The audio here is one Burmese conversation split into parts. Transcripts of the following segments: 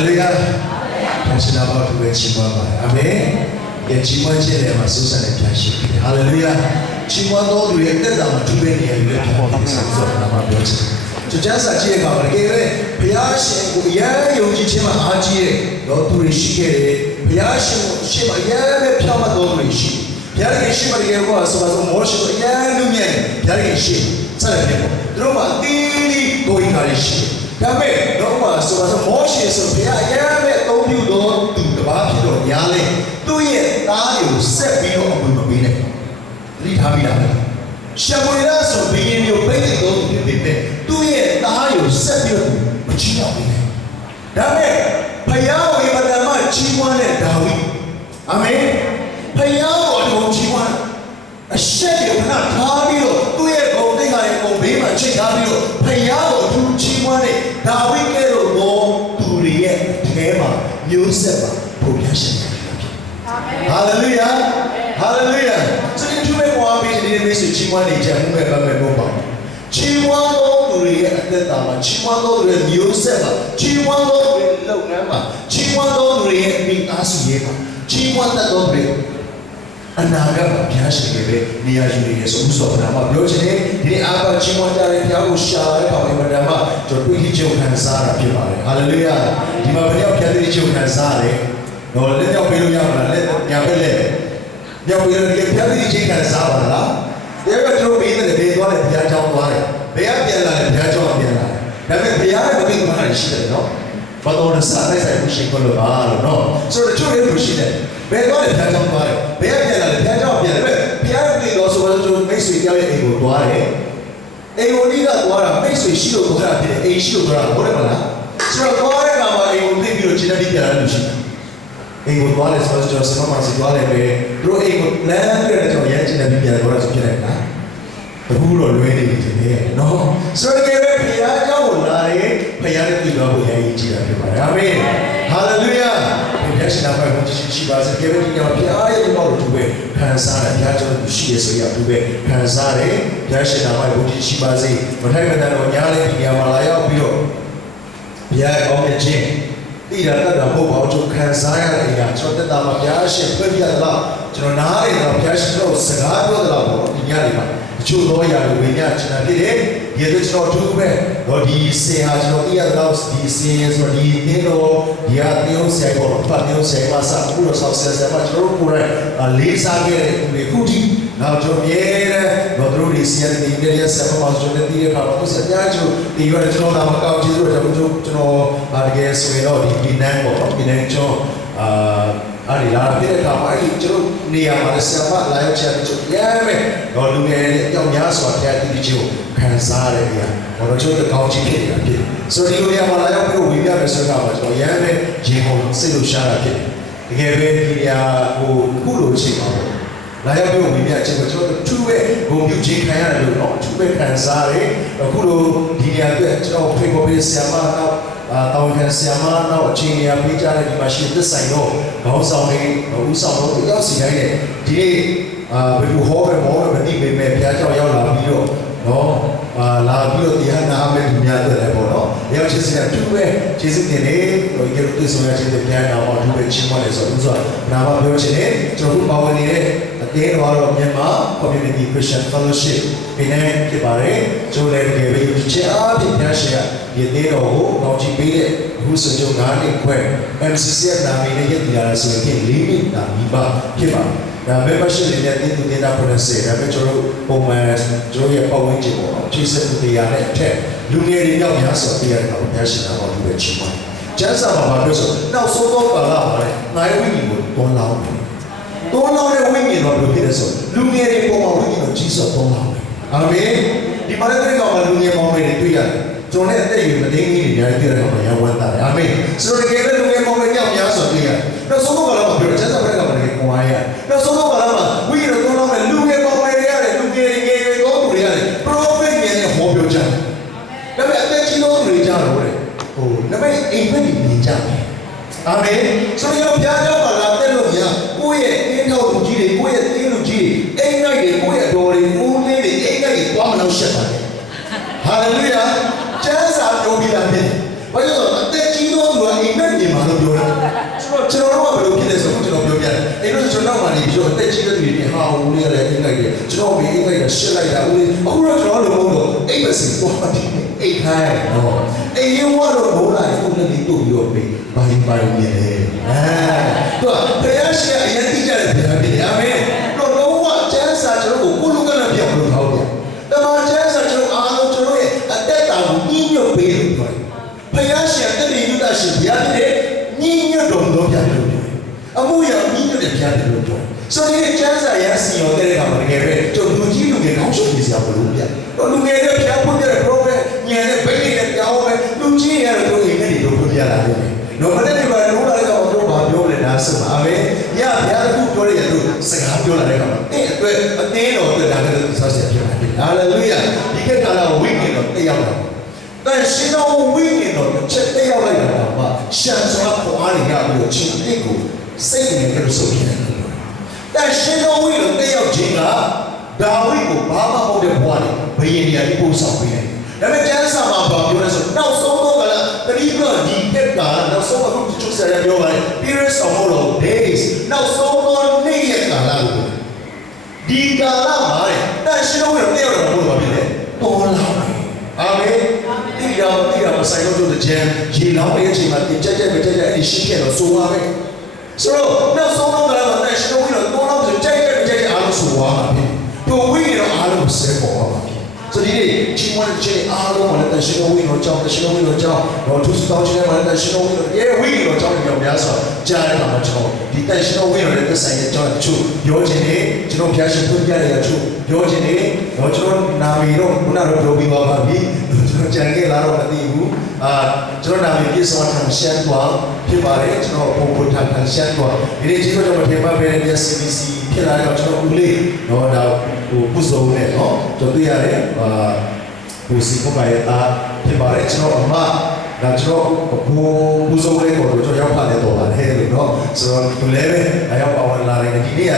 Hallelujah. Passion about to get Chimama. Amen. Get Chimachi and my Susan and Passion. Hallelujah. Chimano, we have that to be here. You have to so just a check out again. Piash, yeah, you teach him a Haji, go to Rishike. Piash, Shima, yeah, Pama Dorishi. Piash, Shima, yeah, was motion, yeah, Numian, Piash, Salah, Roma, Dili, going Harish. Come here, Roma, so as a motion, so Pia, yeah, told you don't do the Bakido, Yale, do it, you set me on the Mabine. Lead Habida. Shabuira, so begin your baby, don't do it, you set you, but you know me. Dame, Payawi, Madama, Chiwan and Dawi. Amen. Payawa, Chiwan. A shed you cannot Tavio, do it, go, they are obey my chick, Payawa, to Chiwan, Dawi, go to the Tema, Yusef, progression. Hallelujah. Hallelujah. So you make one meeting in Chiwan, Jamu, Chiwano to the Dama, Chiwano to the Yusef, Chiwano to the Lama, Chiwano to the Asiema, Chiwanda to the Anaga, Piashi, near Julius, Usama, Blojane, the Abba Chiwanda, Yahusha, Madama, to Pijo Kansara, Hallelujah. The Mabia Pijo Kansare, no, let your Piluya, let Yabele. They will get Piaji Kansara. They were through me that they got a Piaja water. They are the Piaja Piana. That they are moving behind shit, no? But on the Sundays, I wish you could have no. So the children push it. They got a Piaja water. They are the Piaja Piana. Piana also wants to make sure you get a water. They will need that water, makes me shield to have a shield around whatever. So a water now, I will give you a genetic Piana. He would want his first job, some months ago, through a good plan, and yet in the beginning, was killing that. The who already today. No, so they gave a Piaja, Piana, Amen. Hallelujah. Yes, now I want to see she was given to Piaja to wear, Kansara, Piaja, she is so young to wear, Kansare, yes, now I want to see Bazi, but I have done Yamalaya, Pia on the gym. Ida hope out to Kansaya, so that our Yash and Pavia, Jonari, Yash, Sagado, the Yarima, Chuloya, Vinyach, and Did, yet it's not too bad. Or he say, has no ear loves these scenes, or he know, Yatio Sego, Patio Semasa, Puros of Sesama, Rupura, Lisa, the Kuti, now Jomier, Rodrudi, the India, Sepamas, Jonathan, Papatus, and Yajo, the Yuan Namaka, to know, I guess we know the Pinango, Pinancho, Adila, Kamai, Nia, Marasama, Laja, Yame, or Lume, Yas, or Tati, Kansara, or the Kauchi. So you have a lot we have a circle, or Yame, Jimo, Silu Sharaki, Gave Kulu Chimo. Layabu, we are to two-way, who you take care of, two-way Kansari, Kulu, Dia, Pico Siamana, Taukan Siamana, or Chinia, Pita, Machine, this I know, Usamo, Yossi, today, when you hold a more of a deep, maybe Piaja, no, La Bio, the Hanaman, the level, they are just in a two-way, chasing the name, or get this match in the piano, or two-way Chimones, or Uza, Nama Virgin, Joe Power, again, all of Myanmar Community Christian Fellowship, Penang, Kibare, Joe Lady gave you to chair, the Nasha, Yedero, Nauchi Bede, who's a Jogani, where MCC Namine, the others who came leaving Namiba, Kiba. Now, membership in that into the Napoli say, I bet your home as Joya Power, Jesus to the other 10. Lumia, the Yas of the other passion about the Chima. Just about this. Now, so don't allow it. Now, we would go loud. Don't allow the winging of the Peterson. Lumia, the Poma winging of Jesus, don't allow it. Amen. The mother of Lumia moment in 2 years. Don't let them, but they need the idea of one time. Amen. So they gave it to moment of Yas of the year. Now, so don't allow it. Just about it. Now, so don't we don't know and look at what we are and look at it, go to reality. Prophet and hope your job. Never let you know, Richard. Oh, never even in job. Amen. So you have Yaya, who is in how to G, who is in G, ain't like who is doing, who live in, ain't like one of shepherd. Hallelujah. Just after we are dead. But you know, that you know, you are in ဘာရင်ပါလို့မြင်တယ်သူကဘုရားရှိခိုးအရင်သိကြတဲ့ဘုရားဖြစ်တယ်အာမင်တော့လုံးဝကျမ်းစာကျွန်တော်ကိုကိုလူကလည်းပြောင်းလို့ဟောတယ်တမန်ကျမ်းစာကျွန်တော်အားလုံးကျွန်တော်ရဲ့အသက်တာကိုညှိညွတ်ပေးလို့ပြောတယ်ဘုရားရှိခိုးတဲ့ယူဒရှိဘုရားဖြစ်တယ်ညှိညွတ်တော်လို့ပြောတယ်အမှုရညှိညွတ်တဲ့ဘုရားဖြစ်လို့ပြောဆိုတော့ကျမ်းစာရစီရောတဲ့အခါမှာတကယ်ပဲကျွန်တော်လူကြီးလူငယ်ကောင်းဆုံးနေစရာမလိုဘူးဗျတော့လူငယ်တွေဘုရားဖွင့်တဲ့ program ညံတဲ့ဘိတ်နဲ့ကြောင်းပဲလူကြီးရတော့အိမ်နဲ့တို့ဖွင့်ပြလာတယ်နော်မတဲ့ဒီမှာလုံးလာတဲ့ကောင်တို့ဘာပြောလဲဒါဆိုအာမင်ညဘုရားတခုပြောရတဲ့သူစကားပြောလာတဲ့ကောင်အဲ့အတွက်အသင်းတော်အတွက်ဒါကလည်းဆောက်ဆက်ပြောတယ်ဟာလေလုယာဒီကကာလဝိညာဉ်တော်တက်ရောက်လာ但是呢，ဝိညာဉ်တော်ချက်တက်ရောက်လိုက်တာကရှမ်းစွာပေါ်အားရပြီးတော့ချင်းအိတ်ကိုစိတ်နဲ့ကြလို့ဆိုပြတယ်但是呢，ဝိညာဉ်တက်ရောက်ခြင်းကဒါဝိကိုဘာမှမဟုတ်တဲ့ဘဝနဲ့ဘယင်နေရာဒီပို့ဆောင်ပေးတယ်ဒါပေမဲ့ကျမ်းစာမှာပြောလဲဆိုနောက်ဆုံးတော့ကလည်းတတိယဒီကက်ကနောက်ဆုံးအခုသူစရပြောပါတယ် periods of all days နောက်ဆုံးတော့နေ့ရက်ကာလလို့ဒီကာလမှာတဲ့ရှင်တော်ရဲ့တယောက်တော်ဘုရားဖြစ်တယ်တော်လာတယ်အာမင်ဒီတော့မဆိုင်တော့တဲ့ကျမ်းရေလောင်းတဲ့အချိန်မှာကြက်မကြက်အဲ့ဒီရှင်းပြတော့ဆိုပါပဲဆိုတော့နောက်ဆုံးတော့ကလည်းတဲ့ရှင်တော်ရဲ့တော်လာဆိုကြက်အားလို့ဆိုပါမယ်တို့ဝိညာဉ်တော်အားလို့ဆက်ပေါ်ပါမယ်ဆိုဒီနေ့ချင်းဝင်ချင်းအားလုံးမှာလည်းရှင်တော်ဝိညာဉ်တော်ကြောင့်ရှင်တော်ဝိညာဉ်တော်ကြောင့်တော့သူတောင်းချင်တယ်မှာလည်းရှင်တော်ဝိညာဉ်တော်ရဲ့ဝိညာဉ်တော်ကြောင့်ပြောများစွာကြားရမှာကျွန်တော်ဒီတန်ရှင်တော်ဝိညာဉ်တော်ရဲ့ဆိုင်ရဲ့ကြောင့်တချို့ပြောခြင်းနဲ့ကျွန်တော်ဖျားရှင်ဖွင့်ပြရတဲ့တချို့ပြောခြင်းနဲ့တော့ကျွန်တော်နာမည်တော့ခုနကတော့ပြောပြီးပါပြီကျွန်တော်ကြံခဲ့လာတော့မသိဘူးကျွန်တော်နာမည်ပြည့်စုံထန်ရှမ်းသွားဖြစ်ပါတယ်ကျွန်တော်ပုံပေါ်ထန်ရှမ်းသွားဒီနေ့ကျွန်တော်ထင်ပါပဲတဲ့ CBC ဖြစ်လာတော့ကျွန်တော်ဦးလေးတော့ဒါဟိုပုစုံနဲ့နော်ကျွန်တော်တွေ့ရတယ်ဟိုစီပေါ်ကရတာဖြစ်ပါတယ်ကျွန်တော်အမဒါကျွန်တော်ပုစုံလေးကိုကျွန်တော်ရောက်ပါလေတော့ပါတယ်လို့နော်ဆိုတော့သူလည်းပဲအရောက်ပါဝင်လာတယ်ဒီနေ့က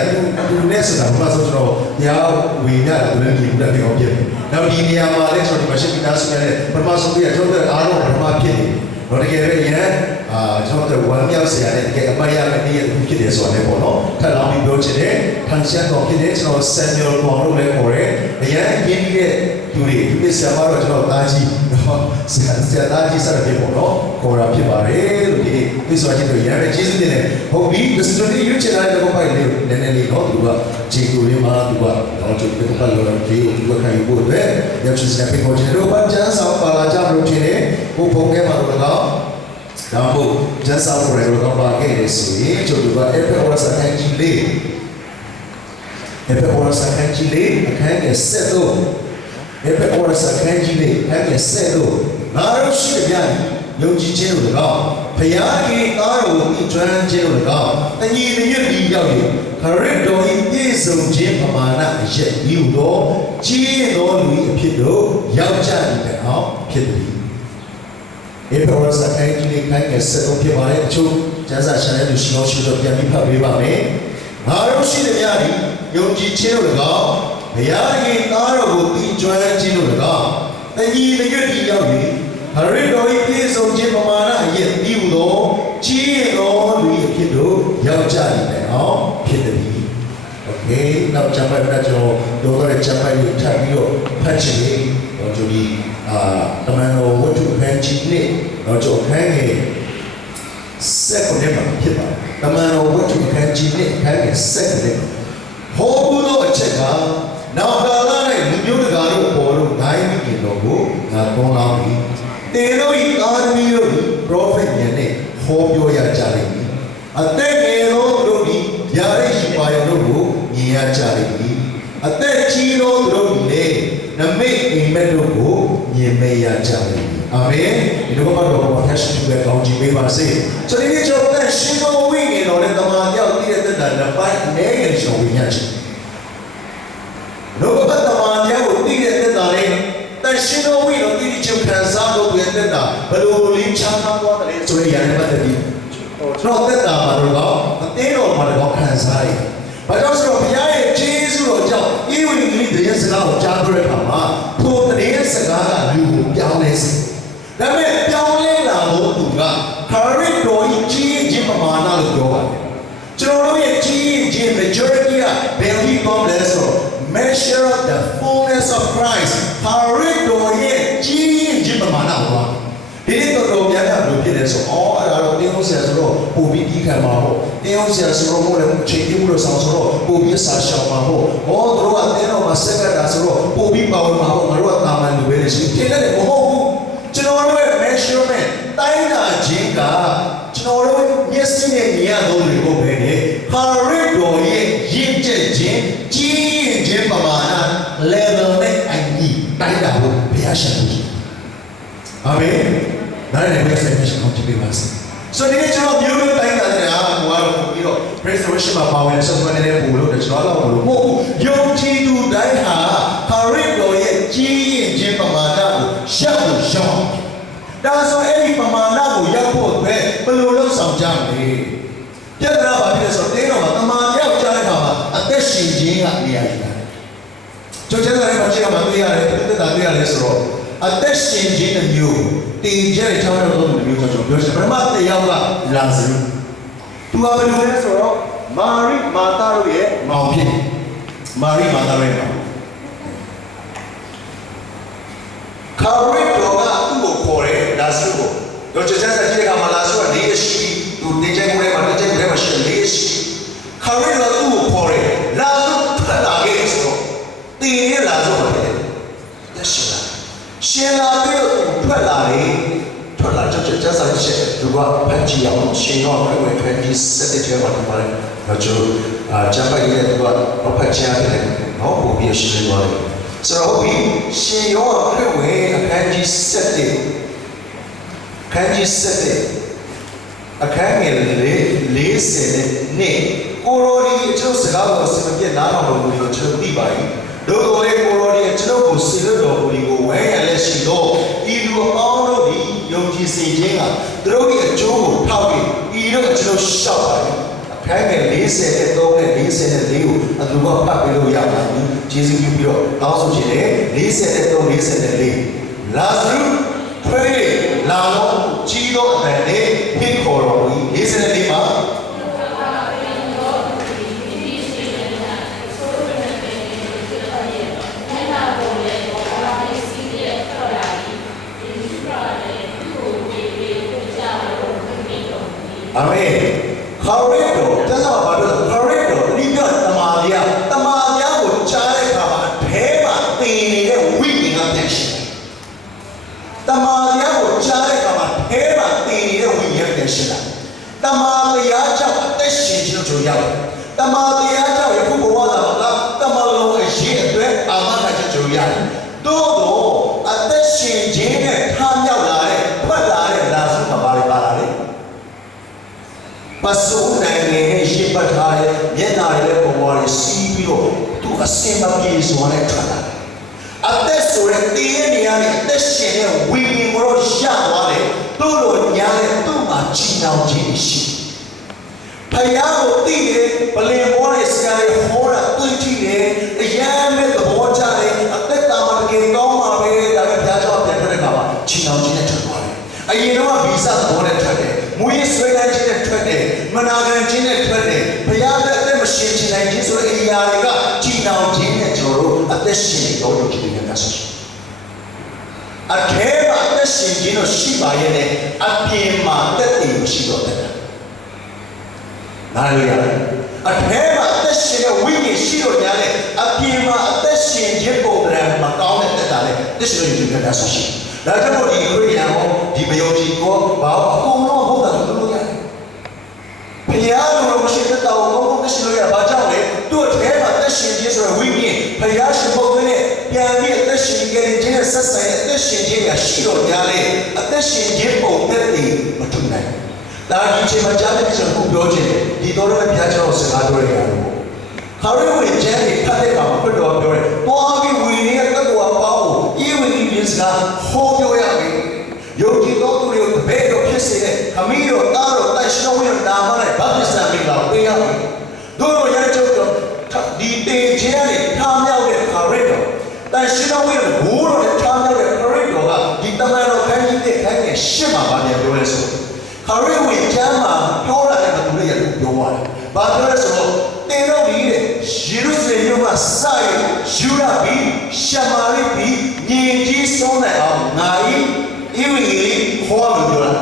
သူနဲ့ဆိုတာဘာဆိုကျွန်တော်တရားဝင်ရတယ်သူလည်းဒီကုတ်ပြောပြတယ်နောက်ဒီနေရာမှာလည်းကျွန်တော်ဒီမှာရှိနေတာဆိုရင်ပထမဆုံးပြကျွန်တော်အားလုံးပထမဖြစ်နေတော့တကယ်ပဲရန်ကျွန်တော်ဝမ်းမြောက်စရာနဲ့တကယ်အမရမယ့်နေ့ရက်ဖြစ်တယ်ဆိုတာလည်းပေါ့နော်ထပ်လောင်းပြီးပြောချင်တယ်ထန်ရှမ်းတော်ဖြစ်တယ်ကျွန်တော်ဆန်ညော်တော်လို့လည်းခေါ်တယ်အရန်ရင်းပြီးတဲ့သူတွေဒီနေ့ဆရာမတော့ကျွန်တော်သားကြီးနော်ဆရာသားကြီးဆက်ပြီးပေါ့နော်ခေါ်တာဖြစ်ပါတယ်လို့ဒီနေ့ဆိုချင်းတို့ရန်ပဲကျေးဇူးတင်တယ်ဟုတ်ပြီဒီစတိုရီရွေးချယ်လာတဲ့ဘောပိုက်လေးနည်းနည်းလေးနော်သူကဂျေကိုလေးမှာသူကတော့ကျွန်တော်ကလော်တယ်သူကခံယူဖို့အတွက်ရောက်ချင်တဲ့ပြင်ပေါ်ချင်တို့ဘာချမ်းဆောင်ပါလာကြလို့ချင်တယ်ဘုံပုံထဲမှာတော့ဒါမို့ကျန်းစာပေါ်တော့ပါခဲ့တယ်ဆိုရင်ကျွန်တော်က FOS အခန်းကြီးလေး FOS အခန်းကြီးလေးအခန်းငယ်7တို့ FOS အခန်းကြီးလေးအခန်းငယ်7တို့ငါတို့ရှိပြန်ယုံကြည်ခြင်းလို့တော့ဘုရားကြီးသားတော်ကိုကျွမ်းခြင်းလို့တော့တညီတညွတ်ပြီးရောက်ရင်ခရစ်တော်၏ပြည့်စုံခြင်းပမာဏအရက်ဤဟုသောကြီးတော်လူအဖြစ်တို့ရောက်ကြတဲ့အောင်ဖြစ်သည်ဧပရောစခိုင်းကြီးလေးခိုင်းတဲ့စက်တော့ဖြစ်ပါလေအချို့ကျမ်းစာရှင်းတဲ့လူရှိလို့ရှိတော့ပြန်ပြီးဖတ်ပေးပါမယ်ငါတို့ရှိတဲ့များဒီယုံကြည်ခြင်းလို့တော့ဘုရားရဲ့သားတော်ကိုပြီးကျွမ်းခြင်းလို့တော့တညီတညွတ်ပြီးရောက်ရင်ခရစ်တော်၏ပြည့်စုံခြင်းပမာဏအရက်ဤဟုသောကြီးတော်လူအဖြစ်တို့ရောက်ကြတဲ့အောင်ဖြစ်သည်โอเคနောက်ကျမ်းပိုက်မှာကျွန်တော်တို့ရဲ့ကျမ်းပိုက်ကိုထပ်ပြီးတော့ဖတ်ချင်တယ်တော့ကျွန်တော်တမန်တော်ဝတ္ထုအခန်းကြီးနဲ့တော့ကျွန်တော်ခန်းငယ်ဆက်ကိုလည်းဖြစ်ပါတယ်တမန်တော်ဝတ္ထုအခန်းကြီးနဲ့ခန်းငယ်ဆက်ကိုလည်းဟောဖို့တော့အချက်ကနောက်ကာလ၌လူမျိုးတကာတို့ပေါ်လို့ဂိုင်းမိတော်ကိုငါပေါင်းလောင်းပြီးတေတို့ဤအာသမီတို့ပရောဖက်ညနဲ့ဟောပြောရကြလိမ့်မည်အသက်ငယ်သောသူတို့ဤဗျာဒိတ်ရှိပါရောတို့ကိုမြင်ရကြလိမ့်မည်အသက်ကြီးသောသူတို့ဤလည်းနမိတ်အိမ်မက်တို့ကိုမြင်မရကြလိမ့်မည်အာမင်ဒီလိုမှတော့ဘာသာရှိတဲ့ကောင်းချီးပေးပါစေဆိုဒီနေ့ကျွန်တော်ရှင်တော်ဝိညာဉ်တော်နဲ့တမန်ရောက်တည်တဲ့တန်တဲ့ပိုင်းနေငယ်ရှင်ဝိညာဉ်ချင်းလောကတမန်ရောက်တည်တဲ့တန်တဲ့တန်ရှင်တော်ဝိညာဉ်တည်ချုပ်ခံစားလို့ပြတဲ့တာဘယ်လိုလင်းချမ်းသာသွားတယ်ဆိုရရတဲ့ပတ်သက်ပြီးကျွန်တော်သက်တာမှာတော့အသေးတော်မှာတော့ခံစားရတယ်ဘာကြောင့်ဆိုတော့ဘုရားရဲ့ကျေးဇူးတော်ကြောင့်ဤဝိညာဉ်ရဲ့စကားကိုကြားကြတဲ့အခါမှာထိုတဲ့စကားကလူကိုပြောင်းလဲစေဒါပေမဲ့ပြောင်းလဲလာဖို့သူကခရစ်တော်ရဲ့ကြီးခြင်းပမာဏလို့ပြောပါတယ်ကျွန်တော်တို့ရဲ့ကြီးခြင်း majority ကဘယ်လိုပြောလဲဆိုတော့ measure of the fullness of Christ ခရစ်တော်ရဲ့ကြီးခြင်းပမာဏကိုဒီနေ့တော်များများလို့ဖြစ်နေ လဲဆိုအဲ့ဒါတော့တင်းအောင်ဆရာဆိုတော့ပို့ပြီးဒီခံမှာပေါ့တင်းအောင်ဆရာဆိုတော့မို့လဲချိန်ပြလို့ဆောင်ဆိုတော့ပို့ပြီးစာရှောင်မှာပေါ့တို့ကတင်းတော့မှာစက်ကတာဆိုတော့ပို့ပြီးပါဝင်မှာပေါ့ငါတို့ကတာမန်လူပဲလေဆိုပြင်တယ်မဟုတ်ဘူးကျွန်တော်တို့ရဲ့ measurement တိုင်းတာခြင်းကကျွန်တော်တို့မျက်စိနဲ့မြင်ရတော့လေဟုတ်ပဲလေဟာရစ်တော်ရဲ့ရင့်ကျက်ခြင်းကြီးရင်ခြင်းပမာဏ level နဲ့အညီတိုင်းတာဖို့ဘုရားရှင်ကိုအာမင်ဒါနဲ့ဘယ်ဆက်မရှိအောင်ကြည့်ပါစေဆိုတော့ဒီကျွန်တော်မျိုးမျိုးတိုင်းတာတဲ့ဟာကိုကတော့ပြီးတော့ praise worship မှာပါဝင်ဆက်သွယ်နေတဲ့ပုံလို့ကျွန်တော်တော့မဟုတ်ဘူးယုံကြည်သူတိုင်းဟာဟာရစ်တော်ရဲ့ကြီးရင်ခြင်းပမာဏကိုရှက်ဖို့ရှောင်ဒါဆိုအဲ့ဒီပမာဏကိုရောက်ဖို့အတွက်ဘယ်လိုလုပ်ဆောင်ကြမလဲပြဿနာပါပြီဆိုတော့တင်းတော်မှာတမန်ရောက်ကြတဲ့အခါမှာအသက်ရှင်ခြင်းကနေရာယူတယ်ကျွန်တော်လည်းမရှိတော့မှတွေ့ရတယ်တက်တာတွေ့ရတယ်ဆိုတော့အသက်ရှင်ခြင်းမျိုးတင်ကြတဲ့ထောင်းတော်တို့မျိုးကျွန်တော်ပြောချင်ပထမတစ်ယောက်ကလာဇရုသူကဘယ်လိုလဲဆိုတော့မာရိမာသာတို့ရဲ့မောင်ဖြစ်မာရိမာသာရဲ့မောင်ခါရစ်တော်ကသူ့ကိုခေါ်တယ်လာဇရုကိုတော့ကျဆက်ကြည့်တဲ့အခါမှာလာဇရုကလေးရှိသူတင်ကြကိုလည်းမတင်ကြကိုလည်းမရှိလေးရှိခါရစ်တော်သူ့ကိုခေါ်တယ်လာဇရုထွက်လာခဲ့ဆိုတော့တင်ရလာဇရုပဲလက်ရှိလာရှင်လာပြီးတော့ထွက်လာတယ်ထွက်လာကျဆက်ရှိသူကဖန်ကြီးအောင်ရှင်ရောဘယ်27ကျဲမှာဒီမှာတော့ကျဂျပန်ရဲ့သူကတော့ဖတ်ချရတယ်နော်ပုံပြီးရှင်းသွားတယ်ဆိုတော့ဒီရှင်ရောဘယ်ဝင်အခန်းကြီး7အခန်းကြီး7အခန်းငယ်40နဲ့ကိုရိုဒီအကျိုးစကားကိုစမပြတ်နားထောင်လို့ကျွန်တော်သိပါပြီတို့ကိုလေကိုရိုဒီအကျိုးကိုစီလို့တော်ကိုဝဲရလက်ရှိတော့ဤလူအပေါင်းတို့ဒီယုံကြည်စေခြင်းကသူတို့ရဲ့အကျိုးကိုထောက်ပြီးဤတို့အကျိုးရှောက်ပါတယ်အခန်းငယ်43နဲ့44ကိုအတူကပတ်ပြီးလို့ရပါဘူးကျေးဇူးပြုပြီးတော့တောင်းဆိုခြင်းနဲ့43 44လာဇရုဖွေးလာတော့ကြီးသောအတန်နဲ့ဖိတ်ခေါ်တော်မူ44မှာအာမင်ခါရစ်တော်တစ္ဆာပါလို့ခါရစ်တော်ဒီပြောတမာပြကိုကြားတဲ့အခါမှာအထဲမှာသင်နေတဲ့ဝိညာဉ်ကတည်းရှိတမာပြကိုကြားတဲ့အခါမှာအထဲမှာသင်နေတဲ့ဝိညာဉ်ကတည်းရှိတာတမာပြကြောင့်အသက်ရှင်ခြင်းတို့ရောက်တမာပြကြောင့်ယခုဘဝမှာတမလုံးအရေးအတွက်အာမခံချက်တို့ရတယ်သို့တော့အသက်ရှင်ခြင်းနဲ့ထားမြောက်လာတဲ့ထွက်လာတဲ့လာစုမှာပါလာတယ်ပစိုးနိုင်နေရှိပတ်ထားတဲ့မျက်နာရဲ့ပုံပေါ်ကိုစီးပြီးတော့သူအစင်မပြေစွာနဲ့ထွက်လာတယ်။အသက်ဆိုတဲ့တည်ရနေရတဲ့အသက်ရှင်တဲ့ဝိညာဉ်ကိုရသွားတယ်။သူ့လိုညာတဲ့သူ့မှာချီနှောင်ခြင်းရှိ။ဖယားကိုသိတယ်ဗလင်ပေါ်ရဲ့ဆရာရဲ့ဟောတာတွေ့ကြည့်တယ်အယမ်းမဲ့သဘောကျတယ်အသက်တာမှာတကယ်ကောင်းပါပဲဒါပေမဲ့ဘုရားကျောင်းပြန်ထွက်တဲ့အခါမှာချီနှောင်ခြင်းနဲ့ထွက်သွားတယ်။အရင်တော့ဗီဇသဘောနဲ့ထွက်တယ်။မွေးဆွေးနိုင်ခြင်းနဲ့ထွက်တယ်မနာခံခြင်းနဲ့ထွက်တယ်ဘုရားရဲ့အသက်မရှင်ခြင်းနိုင်ခြင်းဆိုတဲ့အရာတွေကကြည်နောင်ခြင်းနဲ့ကျွန်တော်တို့အသက်ရှင်တော်လို့ဖြစ်နေတာဆိုရှင်အထဲမှာအသက်ရှင်ခြင်းတော့ရှိပါရဲ့နဲ့အပြင်မှာတက်တည်မရှိတော့တဲ့နားလည်ရတယ်အထဲမှာအသက်ရှင်တဲ့ဝိညာဉ်ရှိတော့ညာနဲ့အပြင်မှာအသက်ရှင်ခြင်းပုံစံမကောင်းတဲ့တက်တာနဲ့တက်ရှင်လို့နေတာဆိုရှင်ဒါကြောင့်ဒီခရိယာရောဒီမယုံကြည်ကိုဘာအကုန်လုံးဟုတ်တယ်လို့ရတယ်ဘုရားလိုမရှိတဲ့တောင်းဘုံမရှိလို့ရဘာကြောင့်လဲသူ့အထဲမှာတက်ရှင်ခြင်းဆိုတဲ့ဝိညာဉ်ဘုရားရှင်ဘုံနဲ့ပြန်ပြီးအသက်ရှင်ကြတဲ့ခြင်းနဲ့ဆက်ဆိုင်တဲ့အသက်ရှင်ခြင်းကရှိတော့ညာလေအသက်ရှင်ခြင်းပုံသက်တည်မထူနိုင်ဒါဒီချိန်မှာကြားတဲ့ကျွန်တော်ပြောချင်တယ်ဒီတော်ရဲ့ဘုရားကျောင်းစကားပြောရရတယ်ခါရဝေကျမ်းတွေဖတ်တဲ့အခါမှာဘုရားပြောတယ်။သွားပြီးဝိညာဉ်ရဲ့တက္ကဝါပေါင်းကိုဤဝိညာဉ်ပြစကားဟောပြောရမယ်။ယုံကြည်သောသူတွေကိုဘယ်တော့ဖြစ်စေတဲ့ခမည်းတော်သားတော်တိုက်ရှောင်းရတာမှလည်းဗတ်ပစ္စံမိတာပေးရမယ်။တို့တို့ရဲ့ချုပ်တော်ဒီတေခြင်းနဲ့ထားမြောက်တဲ့ခါရစ်တော်တိုက်ရှောင်းရတဲ့ဘိုးတော်နဲ့ထားမြောက်တဲ့ခရစ်တော်ကဒီတမန်တော်ခန်းကြီးတဲ့ခန်းရဲ့ရှစ်မှာဗာပြန်ပြောလဲဆိုခရစ်ဝင်ကျမ်းမှာပြောရတဲ့သူတွေရဲ့ပြောရတယ်။ဘာပြောလဲဆိုတော့တင်တော့ဒီတဲ့ယေရုရှလင်မြို့မှာစရယူရပြီးရှမာရိပြီးညီကြီးဆုံးတဲ့အောင်ငါဤဝိညာဉ်ဟောလို့ပြောတာ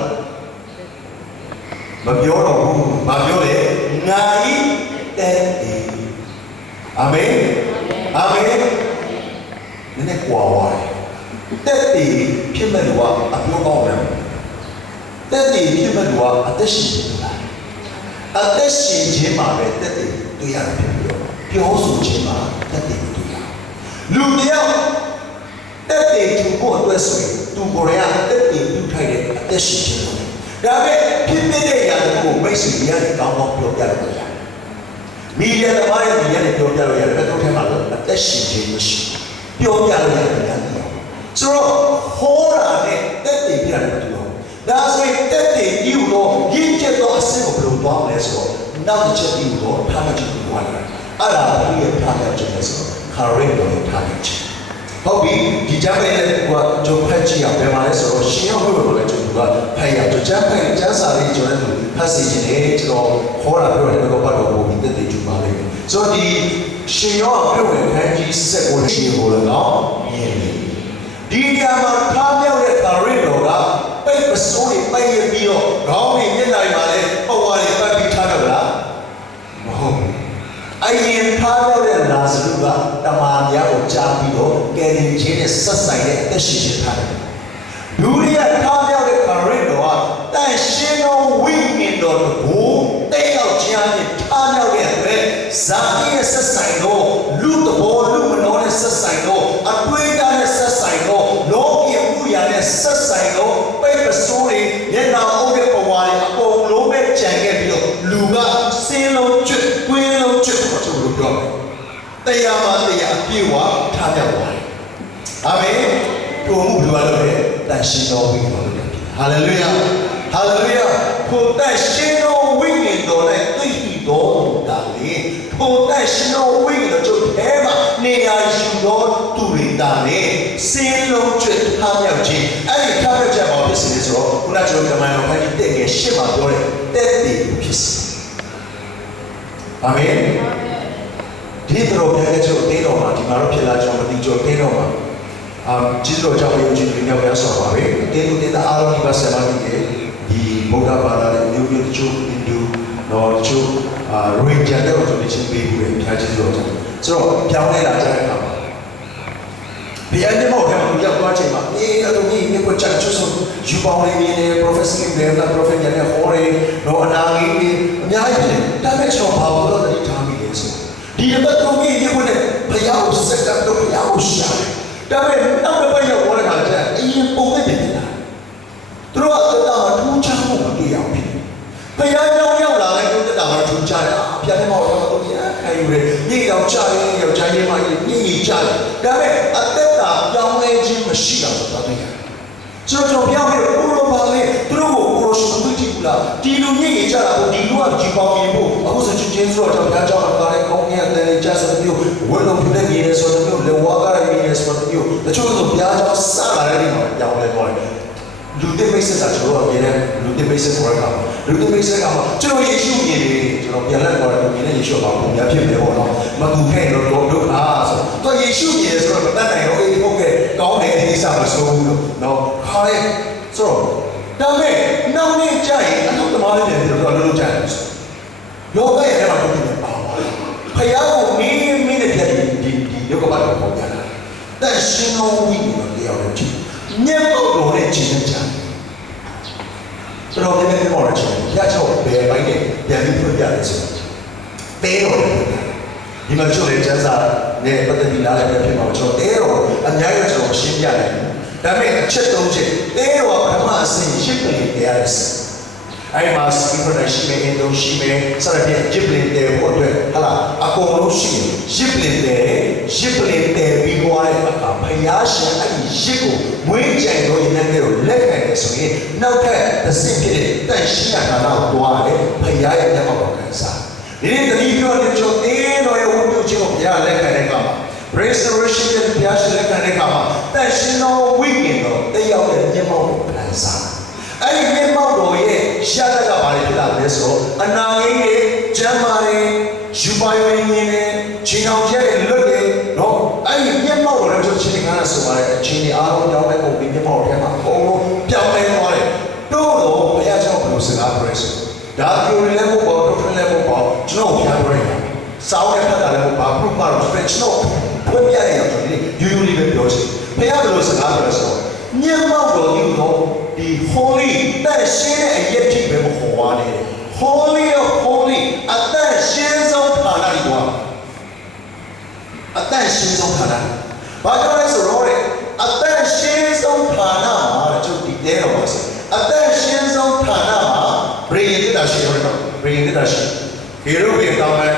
မပြောတော့ဘူးမပြောလေငါဤတဲ့အာမင်အာမင်နည်းနည်းကွာဝါတဲ့တည်ဖြစ်မဲ့လူကအပြောကောင်းတယ်တဲ့တည်ဖြစ်မဲ့လူကအသက်ရှင်နေတာအသက်ရှင်ခြင်းမှာပဲတဲ့တည်တွေ့ရတယ်ပြီးတော့ပြောဆိုခြင်းမှာတဲ့တည်တွေ့ရလူတယောက်တဲ့တည်သူ့ကိုအတွက်ဆိုရင်သူကိုယ်ရတဲ့တည်ပြုထိုက်တဲ့အသက်ရှင်ခြင်းလို့ဒါပေမဲ့ဖြစ်တဲ့ရာကိုမိတ်ဆွေများကောင်းကောင်းပြောပြလို့ရတယ်မီဒီယာသမားရဲ့မီဒီယာနဲ့ပြောပြလို့ရတယ်ဘယ်တော့ထဲမှာလဲအသက်ရှင်ခြင်းမရှိပြောပြလို့ရတယ်ဆိုတော့ဟောတာနဲ့တက်တည်ပြရတယ်တူတော့ဒါဆိုရင်တက်တည်ယူတော့ရင်းကျက်တော့အစစ်ကိုဘယ်လိုသွားမလဲဆိုတော့နောက်တစ်ချက်ယူတော့ထားမှချက်ကိုသွားတယ်အဲ့ဒါသူရဲ့ထားမှချက်လဲဆိုတော့ current ကိုထားမှချက်ဟုတ်ပြီဒီကြမ်းပဲတဲ့ကွာဂျုံဖက်ကြည့်အောင်ဘယ်မှာလဲဆိုတော့ရှင်းအောင်လို့လည်းကျွန်တော်ကဖက်ရအောင်ကြမ်းဖက်ကျန်းစာလေးကျွန်တော်တို့ဖတ်စီခြင်းနဲ့ကျွန်တော်ခေါ်တာပြောတယ်တော့ဘာလို့ပုံပြီးတက်တည်ကျူပါလိမ့်မယ်ဆိုတော့ဒီရှင်းရောပြုတ်ဝင်ခန်းကြီးဆက်ကိုရှင်းဖို့လည်းတော့မြင်တယ်ဒီကမှာထားမြောက်တဲ့ကာရစ်တော်ကပိတ်ပစိုးတွေပိတ်ရပြီးတော့ခေါင်းနဲ့မျက်နှာတွေမှာလည်းပုံဝါတွေပတ်ပြီးထားတော့လားမဟုတ်ဘူးအရင်ထားမြောက်တဲ့လာဇရုကတမန်များကိုကြားပြီးတော့ကယ်တင်ခြင်းနဲ့ဆက်ဆိုင်တဲ့အသက်ရှင်ခြင်းထားတယ်လူတွေကထားမြောက်တဲ့ကာရစ်တော်ကတန်ရှင်းသောဝိညာဉ်တော်ကိုတိတ်ရောက်ခြင်းနဲ့ထားမြောက်တဲ့အတွက်ဇာတိရဲ့ဆက်ဆိုင်သောလူတဘောလူမနောနဲ့ဆက်ဆိုင်သောအတွေးနဲ့ဆက်ဆိုင်သောလောကီမှုရာနဲ့ဆက်ဆိုင်သောပိတ်ပစိုးတွေမျက်နှာအုပ်တဲ့ဘဝတွေအကုန်လုံးပဲကြံခဲ့ပြီးတော့လူကစင်းလုံးကျွတ်ကွင်းလုံးကျွတ်တော့ကျွန်တော်ပြောတယ်တရားမှတရားအပြည့်ဝထားတတ်ပါတယ်အာမင်ကိုမှုဘယ်လိုလဲတန်ရှင်းတော်ဝိညာဉ်တော်လို့ဟာလေလုယာဟာလေလုယာကိုတန်ရှင်းတော်ဝိညာဉ်တော်နဲ့တွေ့ပြီးတော်တာလေကိုတန်ရှင်းတော်ဝိညာဉ်တော်တို့အဲမှာနေရာယူတော်သူတွေတာလေစင်းလုံးကျွတ်ထားမြောက်ခြင်းအဲ့ဒီထားမြောက်ချက်မှာဖြစ်စီဆိုတော့ခုနကကျွန်တော်ကမှန်တော်ခိုင်းတဲ့ငယ်ရှစ်မှာပြောတဲ့တက်တည်ဖြစ်စီအာမင်ဒီတော့ဘယ်လိုကျွန်တော်တင်းတော်မှာဒီမှာတော့ဖြစ်လာကျွန်တော်မသိကြတင်းတော်မှာကျေးဇူးတော်ကြောင့်ယုံကြည်သူများများဆောပါပဲတင်းသူတင်းအားလုံးဒီပါဆက်ပါနေတယ်ဒီဗုဒ္ဓဘာသာရဲ့မျိုးမျိုးချို့ဟိန္ဒူတော့ချို့ရေဂျန်တဲ့တော့ဒီချင်းပေးဘူးလေဖျားကျေးဇူးတော်ကြောင့်ဆိုတော့ပြောင်းလဲလာကြတဲ့အခါမှာဘယ်အနေမှာတော့ရောက်သွားချိန်မှာအေးအဲ့လိုမျိုးကိုချက်ချွတ်ယူပေါင်းနေတယ် professor တွေနဲ့ prophet တွေနဲ့ဟောတယ်တော့အနာဂတ်တွေအများကြီးတယ်ဒါပေမဲ့ကျွန်တော်ဘာလို့လဲတတိထားမိလဲဆိုဒီအပတ်ကုန်ကြီးကိုလည်းဘုရားကိုစက်ကတော့ဘုရားကိုရှာတယ်ဒါပေမဲ့နောက်တစ်ပတ်ရောက်သွားတဲ့အခါကျရင်အရင်ပုံနဲ့ပြင်လာသူတို့ကတော့ထူးခြားမှုမတွေ့ရဘူးဘုရားကြောင့်ရောက်လာတဲ့ကိုတက်တာကထူးခြားတယ်အပြတ်မောက်တော့သူကြီးခံယူတယ်ညစ်တော့ချရင်ယောက်ျားလေးမကြီးညစ်ကြတယ်ဒါပေမဲ့အသက်တာပြောင်းလဲခြင်းမရှိတာဆိုတာတွေ့ရတယ်ကျွန်တော်ပြောပြလို့ဘုရောပါလေသူတို့ကိုဘုရောရှိမှုကြည့်ဘူးလားဒီလူညစ်ကြတာကိုဒီလူကကြည်ပေါင်းရင်ဖို့အခုဆိုချင်းချင်းဆိုတော့ဘုရားကြောင့်ကားလေးကောင်းကြီးတဲ့ကြဆိုတဲ့မျိုးဝယ်လို့ပြတဲ့ကြီးတဲ့ဆိုတဲ့မျိုးလေဝါကားရည်ရဲ့ဆိုတဲ့မျိုးတချို့ဆိုဘုရားကြောင့်စလာတဲ့နေမှာပြောင်းလဲသွားတယ်လူတွေမိတ်ဆက်တာကျွန်တော်အမြင်နဲ့လူတွေမိတ်ဆက်ခေါ်တာလူတွေမိတ်ဆက်ကမှကျွန်တော်ယေရှုမြင်တယ်ကျွန်တော်ပြန်လက်ခေါ်တယ်မြင်တဲ့ယေရှုကပုံများဖြစ်တယ်ပေါ့နော်မကူခဲ့တော့ဒုက္ခဆိုတော့ယေရှုမြင်တယ်ဆိုတော့မတတ်နိုင်တော့အေးဟုတ်ကဲ့ကောင်းတယ်ဒီကိစ္စမဆိုးဘူးလို့နော်ခါရဲဆိုတော့ဒါပေမဲ့နောက်နေ့ကျရင်အလုပ်သမားတွေပြန်ပြီးတော့လုပ်ကြတယ်ဆိုလောကရဲ့အဲ့မှာတို့နေပါဖယားကိုမင်းနဲ့ပြဒီလောကဘာတော့ပေါ်ကြတာတဲ့ရှင်တော်ဝိညာဉ်တရားတော်ကြည့်ညက်ပုတ်တော်နဲ့ခြင်းနဲ့ကြတယ်ကျွန်တော်လည်းပြောရချင်တယ်။ညချောဘယ်ပိုင်းနဲ့ပြန်ပြီးဖွင့်ပြတယ်ဆိုတော့တဲတော်တယ်ဒီမှာချို့လေကျန်းစာနဲ့ပတ်သက်ပြီးလာတဲ့ဖြစ်မှာကျွန်တော်တဲတော်အများကြီးကျွန်တော်ရှင်းပြတယ်။ဒါပေမဲ့အချက်၃ချက်တဲတော်ပထမအဆင့်ရှင်းပြတရားရယ်။အဲ့မှာစပီကနာရှိမယ်အင်ဒိုရှိမယ်စရပြဂျစ်ပလင်တဲဖို့အတွက်ဟလာအကုန်လုံးရှိတယ်။ဂျစ်ပလင်တဲပြီးသွားတဲ့အခါဖယားရှင်အဲ့ဒီရစ်ကိုမွေးကြိုင်လို့ရတဲ့ကိုလက်ခံတယ်ဆိုရင်နောက်ထပ်တစ်ဆင့်ဖြစ်တဲ့တန်ရှင်းရတာတော့တွားတယ်ဖယားရဲ့မျက်မှောက်ကိုခံစားဒီနေ့တတိယနေ့ကျွန်တော်တင်းတော်ရဲ့ဝတ်ပြုခြင်းကိုဘုရားလက်ခံတဲ့အခါမှာ restoration ရဲ့ဘုရားရှင်လက်ခံတဲ့အခါမှာတန်ရှင်းသောဝိညာဉ်တော်တယောက်ရဲ့မျက်မှောက်ကိုခံစားအဲ့ဒီမျက်မှောက်တော်ရဲ့ရှားတက်ကဘာလဲဖြစ်လာလဲဆိုတော့အနာဂိတ်ရဲ့ကျမ်းမာရဲ့ယူပါယဝင်နဲ့ခြေတော်ရဲ့လွတ်တဲ့နော်အဲ့ဒီမျက်မှောက်တော်လည်းကျွန်တော်ရှင်းခါရဆိုပါတယ်အချင်းတွေအားလုံးကြောင်းတဲ့ပုံပြီးမျက်မှောက်ထဲမှာအကုန်လုံးပြောင်းလဲသွားတယ်တို့တော့ဘုရားကြောင့်ဘယ်လိုစကားပြောလဲဆိုဒ theory level ပေါ့ doctrine level ပေါ့ကျွန်တော်ပြန်ပြောရရင်စောင်းတဲ့ဖတ်တာလည်းဘာ proof မှတော့ကျွန်တော်ဘယ်ပြရအောင်ဆိုရင်ယူယူလေးပဲပြောချင်ဘုရားဘယ်လိုစကားပြောလဲဆိုတော့မျက်မှောက်တော်ကြီးကိုဒီ holy တဲ့ရှင်းတဲ့အရက်ထိပဲမခေါ်ပါနဲ့ holy of holy အသက်ရှင်းဆုံးဌာနကြီးကွာအသက်ရှင်းဆုံးဌာနဘာကြောင့်လဲဆိုတော့အသက်ရှင်းဆုံးဌာနမှာကျွန်တော်ဒီတဲတော်ပါဆိုအသက်ရှင်းဆုံးဌာနမှာဘရိယတရှိရတယ်နော်ဘရိယတရှိဒီလိုပဲတောင်းမယ်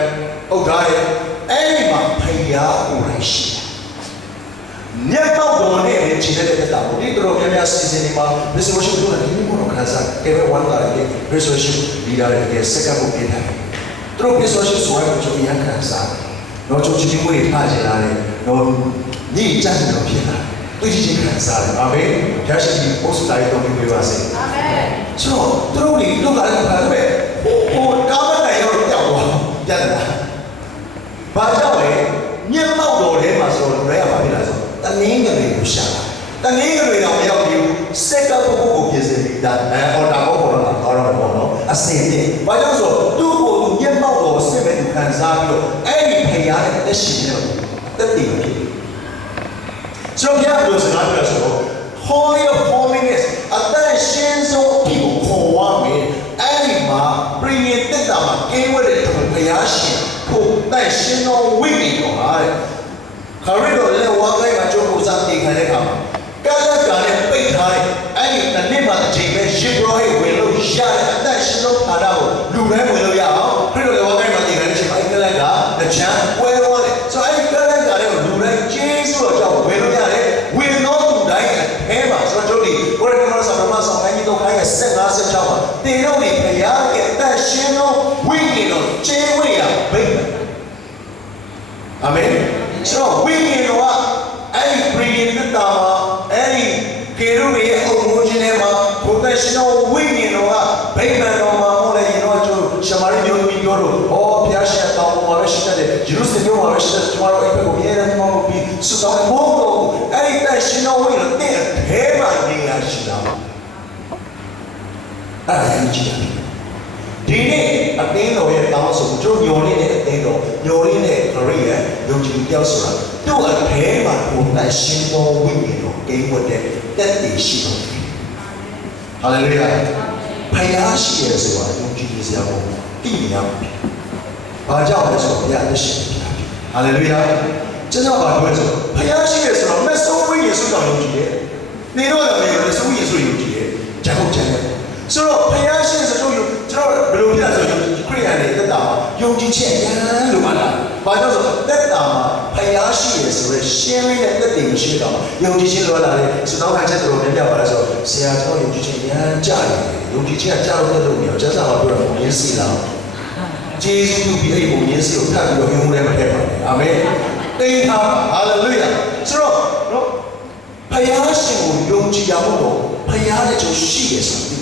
ဟုတ်သားရဲ့အဲ့ဒီမှာဖယားကိုယ်တိုင်ရှိတယ်မြတ်တော်တော်နဲ့ခြေတဲ့တက်တာဘုရားတော်များများစီစဉ်နေမှာ resolution တို့လည်းဒီလိုမျိုးခန်းစားကဲဝမ်းသာတယ် resolution ဒီလာတဲ့စက္ကန့်ကိုပြထားတယ်သူတို့ resolution ဆိုရင်ကျွန်တော်ရခန်းစားတော့ကျွန်တော်ချင်းကိုထားချင်လာတယ်တော့ညစ်ကြတယ်တော့ဖြစ်လာသူချင်းခန်းစားတယ်အာမင်ဘုရားရှင်ဒီပို့စတိုင်းတော်ပြီးပါစေအာမင်ဆိုတော့သူတို့ဒီလူကလည်းခါပဲဟိုကာမတိုင်ရောက်ကြောက်သွားပြတ်လာဘာကြောင့်လဲမျက်မှောက်တော်ထဲမှာဆိုတော့ရပါပြီလားဆိုတနည်းငယ်ကိုရှာတာတနည်းငယ်တော့မရောက်ဘူးစက်ကပ်ပုဂ္ဂိုလ်ကိုပြင်ဆင်နေတာဟောတာဘောပေါ်လာတော့ဘောနော်အစင်တဲ့ဘာကြောင့်ဆိုသူ့ကိုမျက်မှောက်တော်စစ်မဲ့သူခံစားပြီးတော့အဲ့ဒီဖရားတဲ့တက်ရှိတယ်တက်တည်ဖြစ်ဆိုတော့ဘုရားဘယ်လိုစကားပြောဆိုတော့ holy of holiness အသက်ရှင်ဆုံးဒီကိုခေါ်ရမယ်အဲ့ဒီမှာပြည့်တဲ့တာမှာကင်းဝဲတဲ့ဘုရားရှင်ကိုတက်ရှင်တော်ဝိညာဉ်တော်ဟာခရစ်တော်လည်းဝါခိုင်းမှာကျုပ်ကိုစားတင်ခံတဲ့အခါမှာကာလကလည်းပိတ်ထားတယ်အဲ့ဒီတစ်နှစ်မှတစ်ချိန်ပဲရှစ်ဘရောဟိတ်ဝင်လို့ရတဲ့အသက်ရှင်တော်ဌာနကိုလူတိုင်းဝင်လို့ရအောင်ခရစ်တော်လည်းဝါခိုင်းမှာတင်ခံတဲ့အချိန်မှာအဲ့ကလက်ကတချမ်းပွဲသွားတယ်ဆိုတော့အဲ့ဒီကလက်ကလည်းလူတိုင်းကျေးဇူးတော်ကြောင့်ဝင်လို့ရတယ်ဝင်တော့သူတိုင်းအဲမှာဆိုတော့ဒီကိုရတော်ဆောင်မဆောင်တိုင်းတော့ခိုင်းရ15 16မှာတင်တော့ဒီဘုရားရဲ့အသက်ရှင်တော်ဝိညာဉ်တော်ကျေးဝိရဘိတ်အာမင်ဆိုတော့ဝိညာဉ်တော်ကအဲ့ဒီပရိယတ္တာမှာအဲ့ဒီကေရုရဲ့အုပ်မိုးခြင်းထဲမှာဘုရားရှင်တော်ဝိညာဉ်တော်ကဗိမာန်တော်မှာမို့လဲရင်တော့ကျွန်တော်ရှမာရိမျိုးသမီးပြောလို့ဟောဘုရားရှင်တောင်းပေါ်မှာရှိတဲ့ယေရုရှလင်မြို့မှာရှိတဲ့ကျွန်တော်အဲ့ဘက်ကိုမြဲတမ်းမောင်းပြီးစုတောင်းဖို့တော့အဲ့ဒီတက်ရှင်တော်ဝိညာဉ်တဲ့အဲမှာနေရရှိတာအဲ့ဒါကြီးကြီးဒီနေ့အသင်းတော်ရဲ့တောင်းဆိုကျွန်တော်ညော်နေတဲ့အသင်းတော်ညော်ရင်းတဲ့ခရီးရဲ့ယုံကြည်ပြောက်ဆိုတာသူ့အထဲမှာဘုရားရှင်တော်ဝိညာဉ်တော်ကိန်းဝတ်တဲ့တက်တည်ရှိတော်တယ်ဟာလေလုယာဖယားရှိရဆိုတာယုံကြည်စရာမဟုတ်တိမြတ်ဘာကြောင့်လဲဆိုတော့ဘုရားအရှင်ဟာလေလုယာကျွန်တော်ဘာပြောလဲဆိုတော့ဖယားရှိရဆိုတော့မဆုံးဝိညာဉ်ဆိုတော့ယုံကြည်တယ်နေတော့လည်းမဆုံးဝိညာဉ်ဆိုယုံကြည်တယ်ဂျာကုပ်ကျမ်းတယ်ဆိုတော့ဘုရားရှင်ဆိုတော့ကျွန်တော်ဘယ်လိုပြဆိုခရိယာတွေတက်တာမှာယုံကြည်ချက်ရမ်းလို့မှလားဘာကြောင့်ဆိုတော့တက်တာမှာဘုရားရှိရဆိုရရှင်းလေးနဲ့တက်တယ်မရှိတော့ယုံကြည်ခြင်းလိုလာတယ်စတောင်းခံချက်တော်များများပါလဲဆိုတော့ဆရာတော်ယုံကြည်ခြင်းရမ်းကြတယ်ယုံကြည်ခြင်းကကြားလို့လို့မျိုးကျမ်းစာမှာပြောတာဘုရားစီလာဂျေဇုပြုပြီးအဲ့ဘုရားစီကိုထပ်ပြီးတော့ယုံလဲမထည့်ပါနဲ့အာမင်တိတ်ထားဟာလေလုယာဆိုတော့နော်ဘုရားရှင်ကိုယုံကြည်ရဖို့တော့ဘုရားရဲ့ချုပ်ရှိရဆို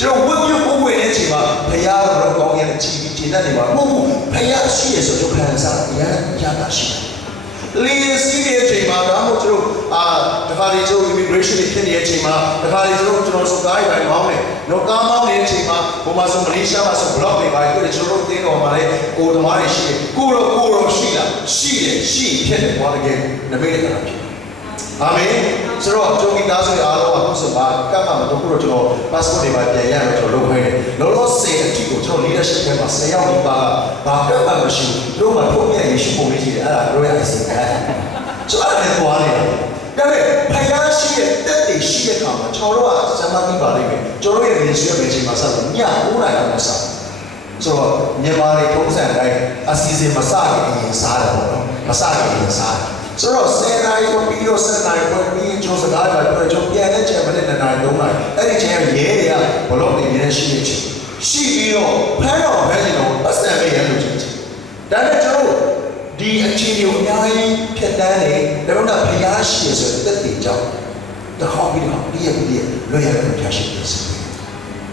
ကျွန်တော်ဝတ်ပြုတ်ဝတ်နေတဲ့အချိန်မှာဘုရားတော်ကောင်းရဲ့ချီးကျင့်တဲ့နေမှာမဟုတ်ဘူးဘုရားရှိရဆိုတော့ခံစားရရတာရှိတယ်လေစီးတဲ့အချိန်မှာဒါမှမဟုတ်ကျွန်တော်တခါလေကျွန်တော် immigration တွေဖြစ်နေတဲ့အချိန်မှာတခါလေကျွန်တော်စကားရိုက်မောင်းတယ်တော့ကားမောင်းနေတဲ့အချိန်မှာဘုမဆိုမလေးရှားမှာဆို block တွေပါတွေ့တယ်ကျွန်တော်တင်းတော်မှာလည်းကိုသမားတွေရှိတယ်ကိုတော့ရှိလားရှိတယ်ရှိဖြစ်တယ်ဘာတကယ်နမိတ်ကဖြစ်အာမင်ဆိုတော့ကျွန်တော်သားဆိုရအားလုံးကသူ့ဆိုပါကပ်မှာမတော့ဘူးတော့ကျွန်တော် passport တွေပါပြန်ရတော့ကျွန်တော်လုပ်ခိုင်းတယ်လောလောဆယ်အထိကိုကျွန်တော် leadership ထဲမှာ10ယောက်ဒီပါဘာကပ်မှာမရှိဘူးတို့မှထုတ်ပြရရှိပုံလေးရှိတယ်အဲ့ဒါတို့ရအစီအစဉ်ဆိုတော့လည်းသွားနေတယ်ဒါပေမဲ့ဖယားရှိတဲ့တက်တည်ရှိတဲ့အခါမှာကျွန်တော်တို့ကစမ်းမသိပါလိမ့်မယ်ကျွန်တော်ရဲ့ ministry ရဲ့ချိန်မှာစတော့ည9:00နာရီလောက်စဆိုတော့မြန်မာတွေထုံးစံတိုင်းအစီအစဉ်မစခင်ရင်စားတယ်ပေါ့နော်မစခင်ရင်စားတယ်ဆိုတော့10 နာရီပြီးတော့7 နာရီပြီးကျွန်တော်စကားပြောတော့ကျွန်တော်ပြန်တဲ့ချိန်မှာလည်း2 နာရီ3 နာရီအဲ့ဒီချိန်ကရဲတွေကဘလော့တွေနေရှိနေချင်ရှိပြီးတော့ဖမ်းတော့ဖမ်းနေတော့ပတ်စံပေးရလို့ချင်ဒါနဲ့ကျွန်တော်ဒီအခြေအနေကိုအများကြီးဖြတ်တန်းနေဒါတော့ဖျားရှိရဆိုတဲ့တည်ကြောင်းတခါပြီးတော့ဒီရဲ့လွယ်ရတဲ့ဖျားရှိတယ်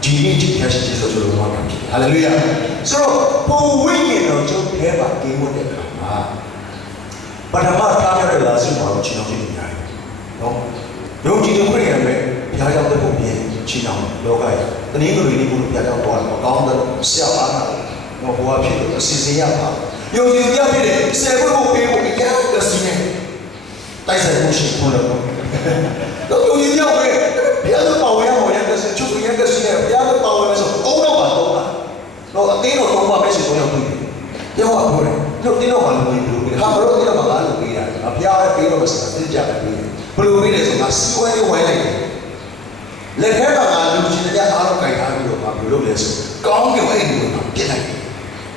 ဒီနေ့ဒီဖျားရှိဆိုကျွန်တော်ဝါကဖြစ်ဟာလေလုယာဆိုတော့ပုံဝိညာဉ်တော်ကျွန်တော်ထဲမှာဂိမ်းဝင်တဲ့အခါမှာပထမထားရတဲ့လာစုမှာတော့ချင်းအောင်ကြည့်နေရတယ်နော်ယုံကြည်တဲ့ခရိယာပဲဘုရားကြောင့်တဲ့ပုံပြည့်ချင်းအောင်လောကရဲ့တနည်းကိုလေးကိုဘုရားကြောင့်တော့ကောင်းတယ် ဆရာပါနာတော့ဘဝဖြစ်လို့အစီအစဉ်ရပါယုံကြည်ပြဖြစ်တယ်ဆယ်ဘုတ်ပေးဖို့အကျဉ်းတစီနေတိုက်ဆိုင်မှုရှိဖို့လို့တော့ယုံကြည်ပြောပဲဘုရားကပါဝင်ရမယ်တဲ့ချုပ်ရတဲ့စီနေဘုရားကပါဝင်ဆိုအုံးတော့ပါတော့တော့အတင်းတော့တော့ပဲရှိတော့ရောက်ပြီပြောပါဘူးတို့တင်းတော့ပါလို့ပြောလို့ဟာမလို့တင်းတော့ပါလို့ပြောရတယ်ဘုရားလည်းပေးတော့မစတာသိကြတယ်ဘယ်လိုပေးလဲဆိုတော့စီဝဲလေးဝိုင်းလိုက်တယ်လက်ထဲမှာလူချင်းတဲ့အားလုံးကြိုက်ထားပြီးတော့ဘာလို့လုပ်လဲဆိုကောင်းကင်အဲ့ဒီလိုပြစ်လိုက်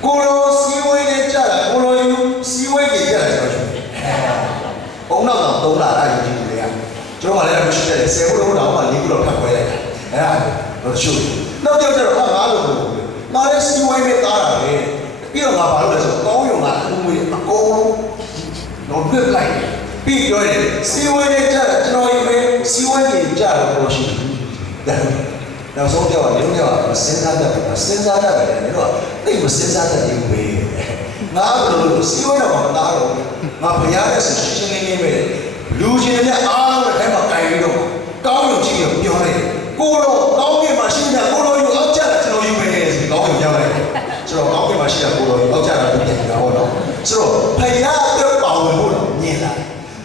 ကိုလိုစီဝဲနဲ့ကြတာကိုလိုယူစီဝဲကြီးကြတာဆိုတော့ဘုံတော့သုံးလာတာယူကြည့်တယ်ကကျွန်တော်ကလည်းမရှိတယ်ဆယ်ခုတော့တော့၄ခုတော့ဖတ်ခွဲလိုက်တာအဲ့ဒါတော့ရှုပ်နောက်ပြောကြတော့ငါလို့ငါလည်းစီဝဲနဲ့သားတာပဲပြီးတော့ငါဘာလို့လဲဆိုကောင်းရုံကအမှုတွေအကုန်လုံးတော့ပြစ်လိုက်ပြီးပြောတယ်စီဝဲနဲ့ကြတာကျွန်တော်ယူပဲစီဝဲကြီးကြတော့လို့ရှိတယ်နောက်ဆုံးပြောတယ်လုံးရောစဉ်းစားတတ်တယ်စဉ်းစားတတ်တယ်လည်းတော့တိတ်မစဉ်းစားတတ်ဘူးပဲငါဘယ်လိုစီဝဲတော့မသားတော့ငါဖရားတဲ့ဆိုရှင်းရှင်းလင်းလင်းပဲလူချင်းတွေအားလုံးထဲမှာကြိုင်ပြီးတော့ကောင်းရုံကြည့်ရပြောလိုက်ကိုတော့ကောင်းကင်မှာရှိတဲ့ကိုတော်ယူအောက်ကျတာကျွန်တော်ယူမယ်ဆိုကောင်းကင်ပြောလိုက်ဆိုတော့ကောင်းကင်မှာရှိတဲ့ကိုတော်ယူအောက်ကျတာပြန်ပြောတော့ဆိုတော့ဖရားအတွက်ပါဝင်ဖို့တော့မြင်လာ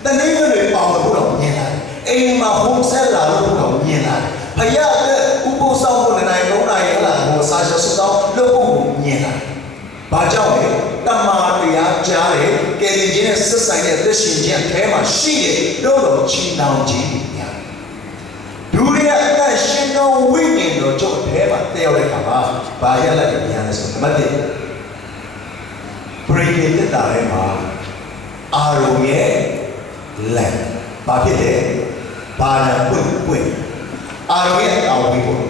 တနည်းတွေပါဝင်ဖို့တော့မြင်လာအိမ်မှာဟိုးဆက်လာလို့တော့မြင်လာဖရားအတွက်ဥပုသ်ဆောင်ဖို့နိုင်လုံးနိုင်ရလာဟိုစာရှောက်ဆောင်လုပ်ဖို့မြင်လာဘာကြောင့်လဲတမန်တရားကြားတယ်ကယ်တင်ခြင်းနဲ့ဆက်ဆိုင်တဲ့သက်ရှင်ခြင်းအထဲမှာရှိတယ်တော့ချီနှောင်ခြင်းညာဒုတိယအသက်ရှင်သောဝိညာဉ်တော်ကျုပ်အထဲမှာတည်ရောက်တဲ့အခါမှာဘာရလိုက်ပြန်လဲဆိုတော့နံပါတ်1ပရိယေတ္တာထဲမှာအာရုံရဲ့လက်ဘာဖြစ်လဲဘာနာပွင့်အာရုံရဲ့တောင်းဝိဖို့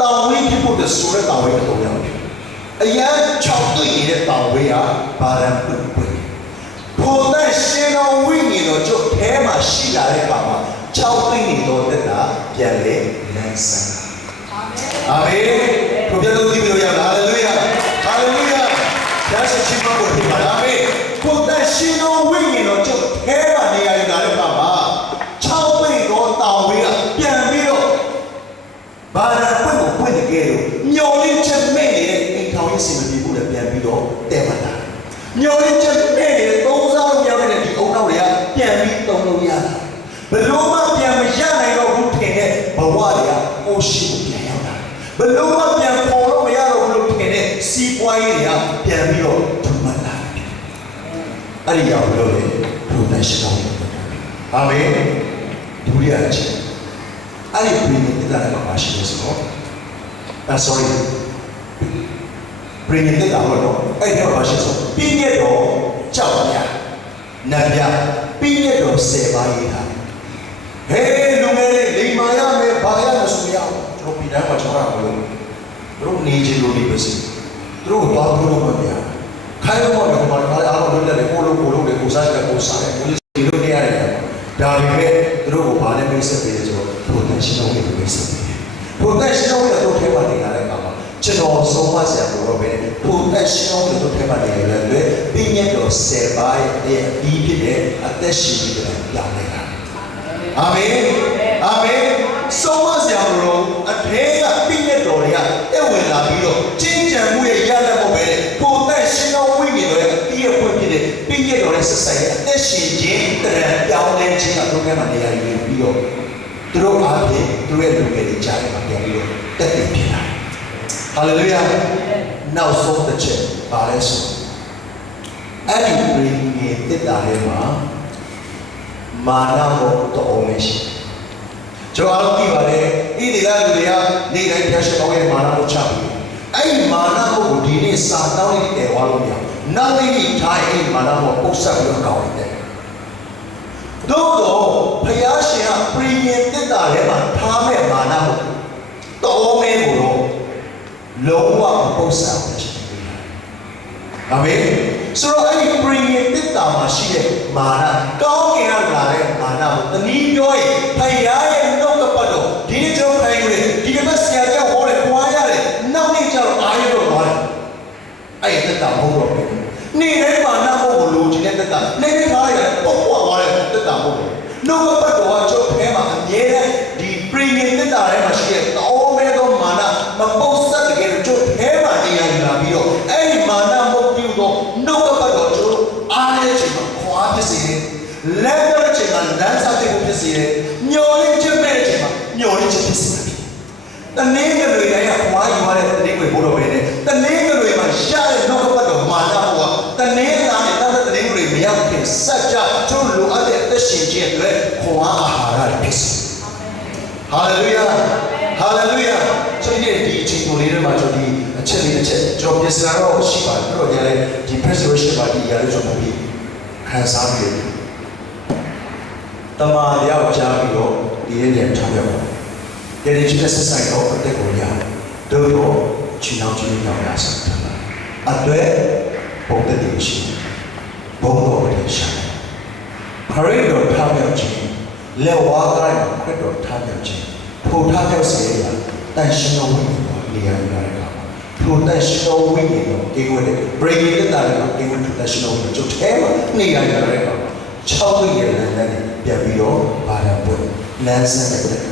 တောင်းဝိဖြစ်ဖို့တဲ့ဆိုတဲ့တောင်းဝိတော့ရောက်တယ်အရာ6တွေ့နေတဲ့တောင်ဝေးဟာဘာရန်ပွင့်ပွင့်ဖို့တဲ့ရှင်တော်ဝိညာဉ်တော်ကျုပ်ထဲမှာရှိလာတဲ့အခါမှာ6တွေ့နေတော့တက်တာပြန်လေလမ်းဆန်းအာမင်ဘုရားတို့ကြည့်လို့ရပါဟာလေလုယာဟာလေလုယာဒါဆိုချီးမွမ်းဖို့ဖြစ်ပါလားအာမင်ဖို့တဲ့ရှင်တော်ဝိညာဉ်တော်ကျုပ်ထဲမှာနေရာယူလာတဲ့အခါမှာ6တွေ့တော့တောင်ဝေးကပြန်ပြီးတော့ဘာရန်ပွင့်ကိုပွင့်တကယ်လို့ညော်လင်းချက်မဲ့နေတဲ့ထောင်ရေးစီမံပြီးဖို့လည်းပြန်ပြီးတော့တဲ့မှတ်တာညော်ရင်းချက်နဲ့သုံးစားလို့ပြောတဲ့ဒီအုံနောက်တွေကပြန်ပြီးသုံးလို့ရတာဘယ်လိုမှပြန်မရနိုင်တော့ဘူးထင်တဲ့ဘဝတွေကကိုရှိကိုပြန်ရောက်တာဘယ်လိုမှပြန်ပေါ်လို့မရတော့ဘူးလို့ထင်တဲ့စီးပွားရေးတွေကပြန်ပြီးတော့ထူမှတ်လာအဲ့ဒီရောက်လို့လေဘုရားရှိခိုးတယ်အာမင်ဒုတိယအချက်အဲ့ဒီဘုရားတရားတော်မှာရှိလို့ဆိုတော့sorryဘယ်နဲ့တက်တာတော့အဲ့ဒီမှာရှိဆိုပြီးရတော့ကြောက်ရနတ်ပြပြီးရတော့10ပါးရေးတာဟဲ့လူငယ်လေးလိမ္မာရမယ်ဘာရမဆိုရအောင်တို့ပြီးတိုင်းမှာချောတာလို့တို့နေချင်လို့ဒီပဲစီတို့ဘာလို့မပြခိုင်းတော့ဘာမှအားလုံးလုပ်တယ်ကိုလိုကိုစားတယ်ကိုစားတယ်ကိုဒီလိုနေရတယ်ဒါပေမဲ့တို့ကိုဘာနဲ့မိတ်ဆက်ပေးတယ်ဆိုတော့တို့တန်ရှင်းအောင်လုပ်ပေးစတယ်တို့တန်ရှင်းအောင်လုပ်ထဲမှာနေရတဲ့အခါမှာကျွန်တော်ဆုံးမဆရာကိုတော့ပဲပုံသက်ရှင်းအောင်လုပ်ထဲမှာနေရတယ်လေပြီးရတော့10ပါးရဲ့ဒီဖြစ်တဲ့အသက်ရှင်ပြီးတဲ့ပြောင်းနေတာအာမင်အာမင်ဆုံးမဆရာကိုတော့အထဲကပြီးရတော့တွေကတက်ဝင်လာပြီးတော့ကျင့်ကြံမှုရဲ့ရတဲ့ပုံပဲပုံသက်ရှင်းအောင်ဝိညာဉ်တော်ရဲ့ပြီးရဖွင့်ဖြစ်တဲ့ပြီးရတော့ရဲ့ဆက်ဆိုင်ရဲ့အသက်ရှင်ခြင်းတရံပြောင်းလဲခြင်းကတို့ထဲမှာနေရာယူပြီးတော့သူတို့အားဖြင့်သူရဲ့လူငယ်တွေကြားထဲမှာပြန်ပြီးတော့တက်တည်ဖြစ်လာဟာလေလုယာနောက်ဆုံးတစ်ချက်ပါလဲဆိုအဲ့ဒီပြည်ငယ်တက်တာထဲမှာမာနဘောတော်မရှိကျွန်တော်တို့ကြည့်ပါလေဣတိလလူတွေကနေတိုင်းဖျက်ရှောင်းရဲ့မာနဘောချပြီးအဲ့ဒီမာနဘောကိုဒီနေ့စာတောင်းနေတယ်ဝါလို့ပြနောက်နေ့ထိုင်အဲ့မာနဘောပုတ်ဆက်ပြီးတော့ကောင်းတယ်တို့တော့ဖျားရှင်ကပြည်ငယ်တက်တာထဲမှာထားမဲ့မာနဘောတော်မဲကိုတော့လုံးဝပုတ်ဆက်အောင်ရှိတယ်။အာမင်။ဆိုတော့အဲ့ဒီပရိယေတ္တာမှာရှိတဲ့မာနကောင်းကင်ကလာတဲ့မာနကိုတနည်းပြောရင်ဖယားရဲ့နှုတ်ကပတ်တော်ဒီနေ့ကျွန်တော်ခိုင်းလို့ဒီကနေ့ဆရာကြောင့်ဟောတယ်ပွားရတယ်နောက်နေ့ကျတော့အာရုံတော့သွားတယ်။အဲ့ဒီတ္တာမဟုတ်တော့ဘူး။နေ့တိုင်းမာနမဟုတ်ဘူးလို့ဒီနေ့တ္တာနေ့တိုင်းထားရတယ်ပေါ့ပွားသွားတယ်တ္တာမဟုတ်ဘူး။နှုတ်ကပတ်တော်ကကျွန်တော်ထဲမှာအမြဲတမ်းဒီပရိယေတ္တာထဲမှာရှိတဲ့တောမဲသောမာနမပုတ် ဆက်တကယ်ကျိုးအဲမှာနေရာယူလာပြီးတော့အဲ့ဒီမာနမုတ်ပြုတော့နှုတ်ကပတ်တော်ကျိုးအားရချိန်မှာခွာဖြစ်စေတယ်လက်တော့ချိန်မှာလမ်းစားတဲ့ဖြစ်စေတယ်ညှော်ရင်းချက်မဲ့ချိန်မှာညှော်ရင်းချက်ဖြစ်စေတယ်တနည်းကလေးတိုင်းကခွာယူရတဲ့တနည်းကိုဘိုးတော်ပဲနဲ့တနည်းကလေးမှာရတဲ့နှုတ်ကပတ်တော်မာနဘုရားတနည်းသားနဲ့တနည်းကလေးမရောက်ခင်စัจ जा ကျိုးလိုအပ်တဲ့အသက်ရှင်ခြင်းအတွက်ခွာအာဟာရဖြစ်စေဟာလေလုယာဟာလေလုယာကျွန်တော်ဒီအချိန်ကိုလေးထဲမှာကျွန်တော်ဒီအချက်လေးတစ်ချက်ကျွန်တော်ပြင်ဆင်လာတော့ရှိပါတယ်ပြီးတော့ညလည်းဒီ preservation ပါဒီအရာလေးကျွန်တော်ပြီးခံစားပြီးတမာရောက်ကြပြီးတော့ဒီရဲ့ညထားရပါတယ်ဒီနေ့ကျတဲ့ဆက်ဆိုင်တော့အတက်ကိုရတယ်တို့တော့ချီနောက်ချင်းရောက်လာဆက်တယ်အတွက်ပုံသက်တည်ရှိဘုံတော်တည်ရှိခရစ်တော်ထားမြောက်ခြင်းလက်ဝါးကိုင်းခရစ်တော်ထားမြောက်ခြင်းထိုထားမြောက်စေရတန်ရှင်တော်ဝိညာဉ်တော်နေရာယူလာတဲ့အခါမှာထိုတန်ရှင်တော်ဝိညာဉ်တော်ဒီဝင်တဲ့ brain နဲ့တာလည်းဒီဝင်ထိုတန်ရှင်တော်ဝိညာဉ်ကျုပ်ထဲမှာနေရာယူလာတဲ့အခါမှာ6ဝိညာဉ်နဲ့ပြန်ပြီးတော့ဘာသာပွင့်လမ်းစတဲ့တက်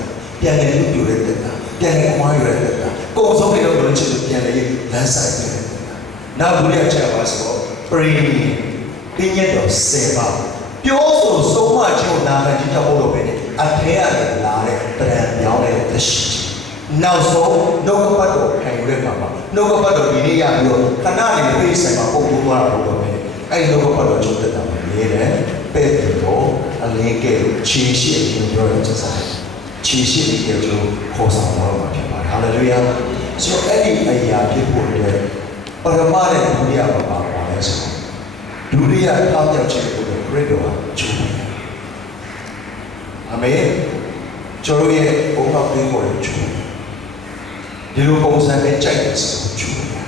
ပြန်လည်လူပြိုတဲ့တက်ပြန်လည်ဝါရတဲ့တက်ကုံဆုံးတဲ့တော့ချစ်ပြန်လည်လမ်းဆိုင်တဲ့တက်နောက်ဒုတိယချက်ပါဆိုတော့ brain ပညာတော်7ပါးပြောဆိုဆုံးမခြင်းနာခံခြင်းကြောင့်ဘုရားပဲအထဲရတယ်လာတဲ့တရံပြောင်းတဲ့သက်ရှိခြင်းနောက်ဆုံးနှုတ်ကပတ်တော်ခံယူတဲ့အခါမှာနှုတ်ကပတ်တော်ဒီနေ့ရပြီးတော့ခဏနေပြေးဆိုင်မှာပုံပိုးသွားတာဘုရားပဲအဲ့ဒီနှုတ်ကပတ်တော်ချုပ်တက်တာပဲနေတယ်ပဲ့တယ်တော့အလင်းကဲခြေရှိခြင်းပြောရတဲ့စားခြေရှိတဲ့ကြောင့်ခေါ်ဆောင်တော့မှာဖြစ်ပါတယ်ဟာလေလုယာဆိုအဲ့ဒီအရာဖြစ်ဖို့အတွက်ပရမနဲ့ဒုတိယဘာပါလဲဆိုတော့ဒုတိယထောက်ပြောက်ခြင်းကိုခရစ်တော်ကကျူးတယ်အာမင်ကျွန်တော်ရဲ့ဘုံတော်ပေးဖို့ကျူးတယ်ဒီလိုပုံစံနဲ့ကြိုက်တယ်ဆိုကျူးတယ်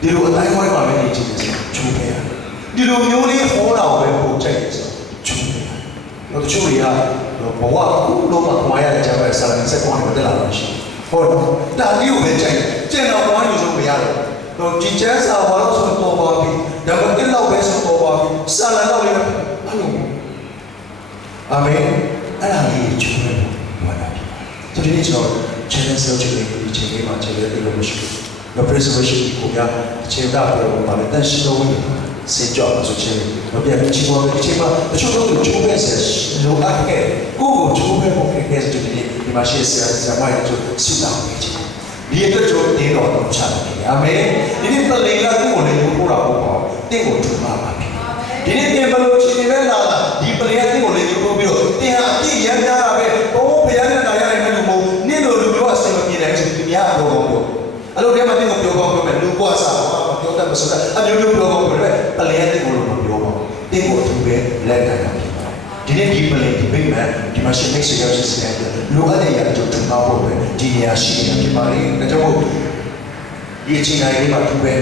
ဒီလိုအတိုင်းဝိုင်းမှာပဲနေချင်တယ်ဆိုကျူးတယ်ဒီလိုမျိုးလေးဟောတာကိုပဲပုံကြိုက်တယ်ဆိုကျူးတယ်တော့တချို့တွေကဘဝကူလုံးမှာခွာရတဲ့ဂျာပဲဆာလန်ဆက်ကွာနေတယ်လာလို့ရှိဟုတ်တာလေးကိုပဲကြိုက်ကျင်တော်ဘာလို့ဆိုမရတော့ဒီကျန်းစာဘာလို့ဆိုတော့ပါပြီဒါပေမဲ့တော့ပဲဆိုတော့ပါပြီဆာလန်တော့လည်းအဲ့လိုအာမင်အဲ့ဒါလေးကျူးတယ်ဘာသာဒီနေ့ကျွန်တော် challenge လုပ်ချင်တယ်ဒီချိန်လေးမှာ challenge လုပ်လို့ရှိတယ်။ preservation ကိုပြအချိန်တာပြောပါမယ်တန်ရှင်းလို့စေကြောဆိုချင်တော့ပြန်ချီးမွမ်းတဲ့အချိန်မှာတချို့တို့ချိုးပဲဆက်လိုအပ်ခဲ့ကိုကိုချိုးပဲဖို့ခဲ့တဲ့ဒီနေ့ဒီမှာရှေ့ဆရာမိုင်းတို့စုတောင်းနေချင်ဒီအတွက်ကျွန်တော်တင်းတော်တော့ချတယ်အာမင်ဒီနေ့ပလင်ကကိုကိုလည်းပို့တာပေါ့ပေါ့တင်းကိုထူပါပါဒီနေ့တင်ဘလို့ချင်နေပဲလားဒီပလင်ကကိုလည်းပို့ပြီးတော့တင်ဟာအပြည့်ရမ်းတာပဲဘုံဘုရားနဲ့တာရတဲ့လူမို့နင့်လိုလူမျိုးအစင်မပြေတယ်ဆိုပြီးများပြောကောင်းပြောအဲ့လိုတည်းမှတင်းကိုပြောကောင်းပြောမယ်လူကွာစားပြောတတ်မစိုးတာအမျိုးမျိုးပြောကောင်းပြောတယ်ပလင်ကတင်းကိုလို့မပြောပါဘူးတင်းကိုသူပဲလက်ခံတာဖြစ်ပါတယ်ဒီနေ့ဒီပလင်ဒီဘိမှန်ဒီမှာရှင်မိတ်ဆွေရောက်စီစဉ်တယ်လူအပ်တဲ့ရာတို့ထူထောင်ဖို့ပဲဒီနေရာရှိနေတာဖြစ်ပါတယ်ဒါကြောင့်မို့ဒီအချိန်တိုင်းမှာသူပဲ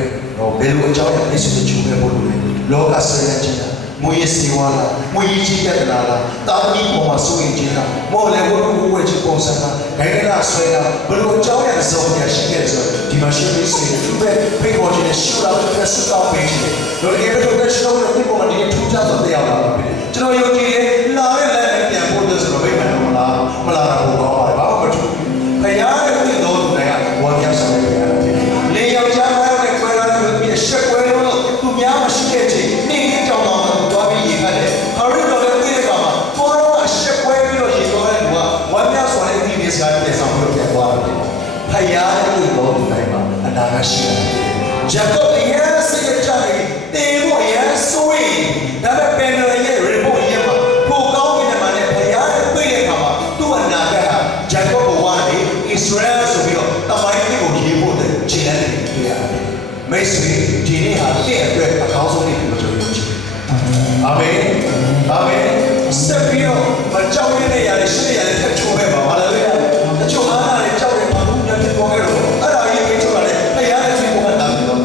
ဘယ်လိုအကြောင်းအရာနဲ့ဆွေးနွေးဖို့လို့လဲလောကဆရာချင်းတာမွေးစီဝါလာမွေးကြီးပြတ်လာတာတာမီးပေါ်မှာစိုးရင်ချင်းတာမော်လေဝတ်ဝဲချပုံစံတာဂိုင်းကဆွဲတာဘယ်လိုအကြောင်းအရာစုံရရှိခဲ့ဆိုဒီမှာရှိနေစေသူပဲဖိတ်ခေါ်ခြင်းရှူလာတဲ့စတောင်းပေးခြင်းတို့လည်းတော့တက်ရှုံးတဲ့ဒီပေါ်မှာဒီထူးခြားသောတရားလာပါပြီကျွန်တော်ယုံကြည်တယ်လာရဲ့လည်းပြန်ဖို့တဲ့ဆိုတော့ဘယ်မှာတော့မလာတော့ဘာမှမထူးခရရဲ့ဒီတော့သူတွေကဝါပြဆောင်နေရတယ်လေယောက်ျားများတဲ့ခွဲလာလို့ပြီးရှက်ခွဲလို့သူများမရှိတဲ့ချိန်နေ့ကြောင်တော့တော့ပြီးရေခတ်တယ်ခရစ်တော်ရဲ့ဒီကမှာပေါ်တော့ရှက်ခွဲပြီးတော့ရေတော်တဲ့လူကဝါပြဆောင်တဲ့ဒီနေ့စကားတဲ့ဆောင်လို့ပြန်သွားတယ်ခရရဲ့ဒီတော့သူတွေမှာအနာဂတ်ရှိတယ်ဂျာကော့ရဲ့စိတ်ကြတယ်တေဖို့ရဲ့ဆိုရင်ဒါပေမဲ့ပင်လယ်ရဲ့ report ရဲ့မှာပိုကောင်းနေတဲ့မှာနဲ့ဘုရားရဲ့တွေ့တဲ့အခါမှာသူ့အနာဂတ်ဟာဂျာကော့ဘဝနဲ့ Israel ဆိုပြီးတော့တမိုင်းလေးကိုရေးဖို့တဲ့ခြေလှမ်းတွေတွေ့ရတယ်မိတ်ဆွေဒီနေ့ဟာတဲ့အတွက်အကောင်းဆုံးနေ့ကိုကျွန်တော်ယုံကြည်အာမင်အာမင်ဆက်ပြီးတော့မကြောက်ရတဲ့ຢာတွေရှိတဲ့ຢာတွေထပ်ချိုးခဲ့ပါဘာလဲတချို့အားနာတွေကြောက်တယ်ဘာလို့ညဖြစ်ပေါ်ခဲ့တော့အဲ့ဒါကြီးကိုချိုးရတယ်ဘုရားရဲ့စိတ်ကိုမှတ်သားပြီးတော့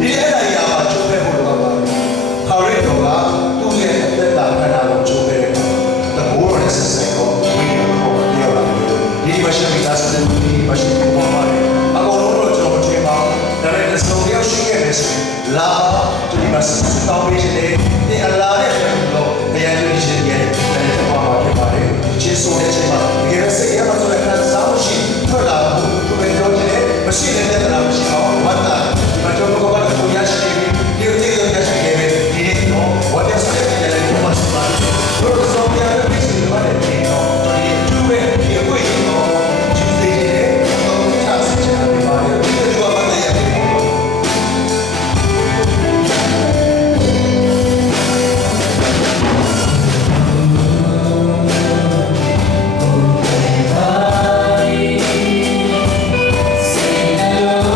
ဒီအဲ့ဒါကြီးအားချိုးခဲ့ဖို့လိုပါခရစ်တော်ကသူ့ရဲ့အသက်တာခန္ဓာကိုချိုးခဲ့တယ်တဘောရဆက်ဆက်ကိုဝိညာဉ်ကိုပြောလာတယ်ဒီမရှိမိသားစုတွေဒီမရှိပေါ်ပါတယ်အကုန်လုံးတော့ကျွန်တော်ထင်ပါဒါပေမဲ့ဆုံးရောက်ရှိခဲ့တယ်ဆိုလာဒီမှာစတောင်းပေးခြင်းနဲ့အလားနဲ့တော့တရားတွေ့ခြင်းရဲ့တဲ့ဘာမှဖြစ်ပါတယ်ကျေးဇူးနဲ့ခြင်းမှာတကယ်စိတ်ရမှာဆိုတဲ့ခံစားမှုရှိထွက်လာဖို့သူပဲပြောခြင်းနဲ့မ မရှိတဲ့တလားမရှိတော့ဝတ်တာဒီမှာကျွန်တော်ကဘာလို့ကိုရရှိနေပြီဒီလိုတည်းရရှိနေပြီဒီနေ့တော့ဝတ်တဲ့ဆက်တဲ့လည်းဒီမှာစပါဘုရားဆောင်ရတဲ့ပြည်စီပါတယ်ဒီတော့ဒီသူ့ရဲ့ဒီအခွင့်အရေးတော့ကျူးသေးတယ်တော့ချာစစ်ချင်တယ်ပါတယ်ဒီလိုကဘာလဲရတယ်Say hello.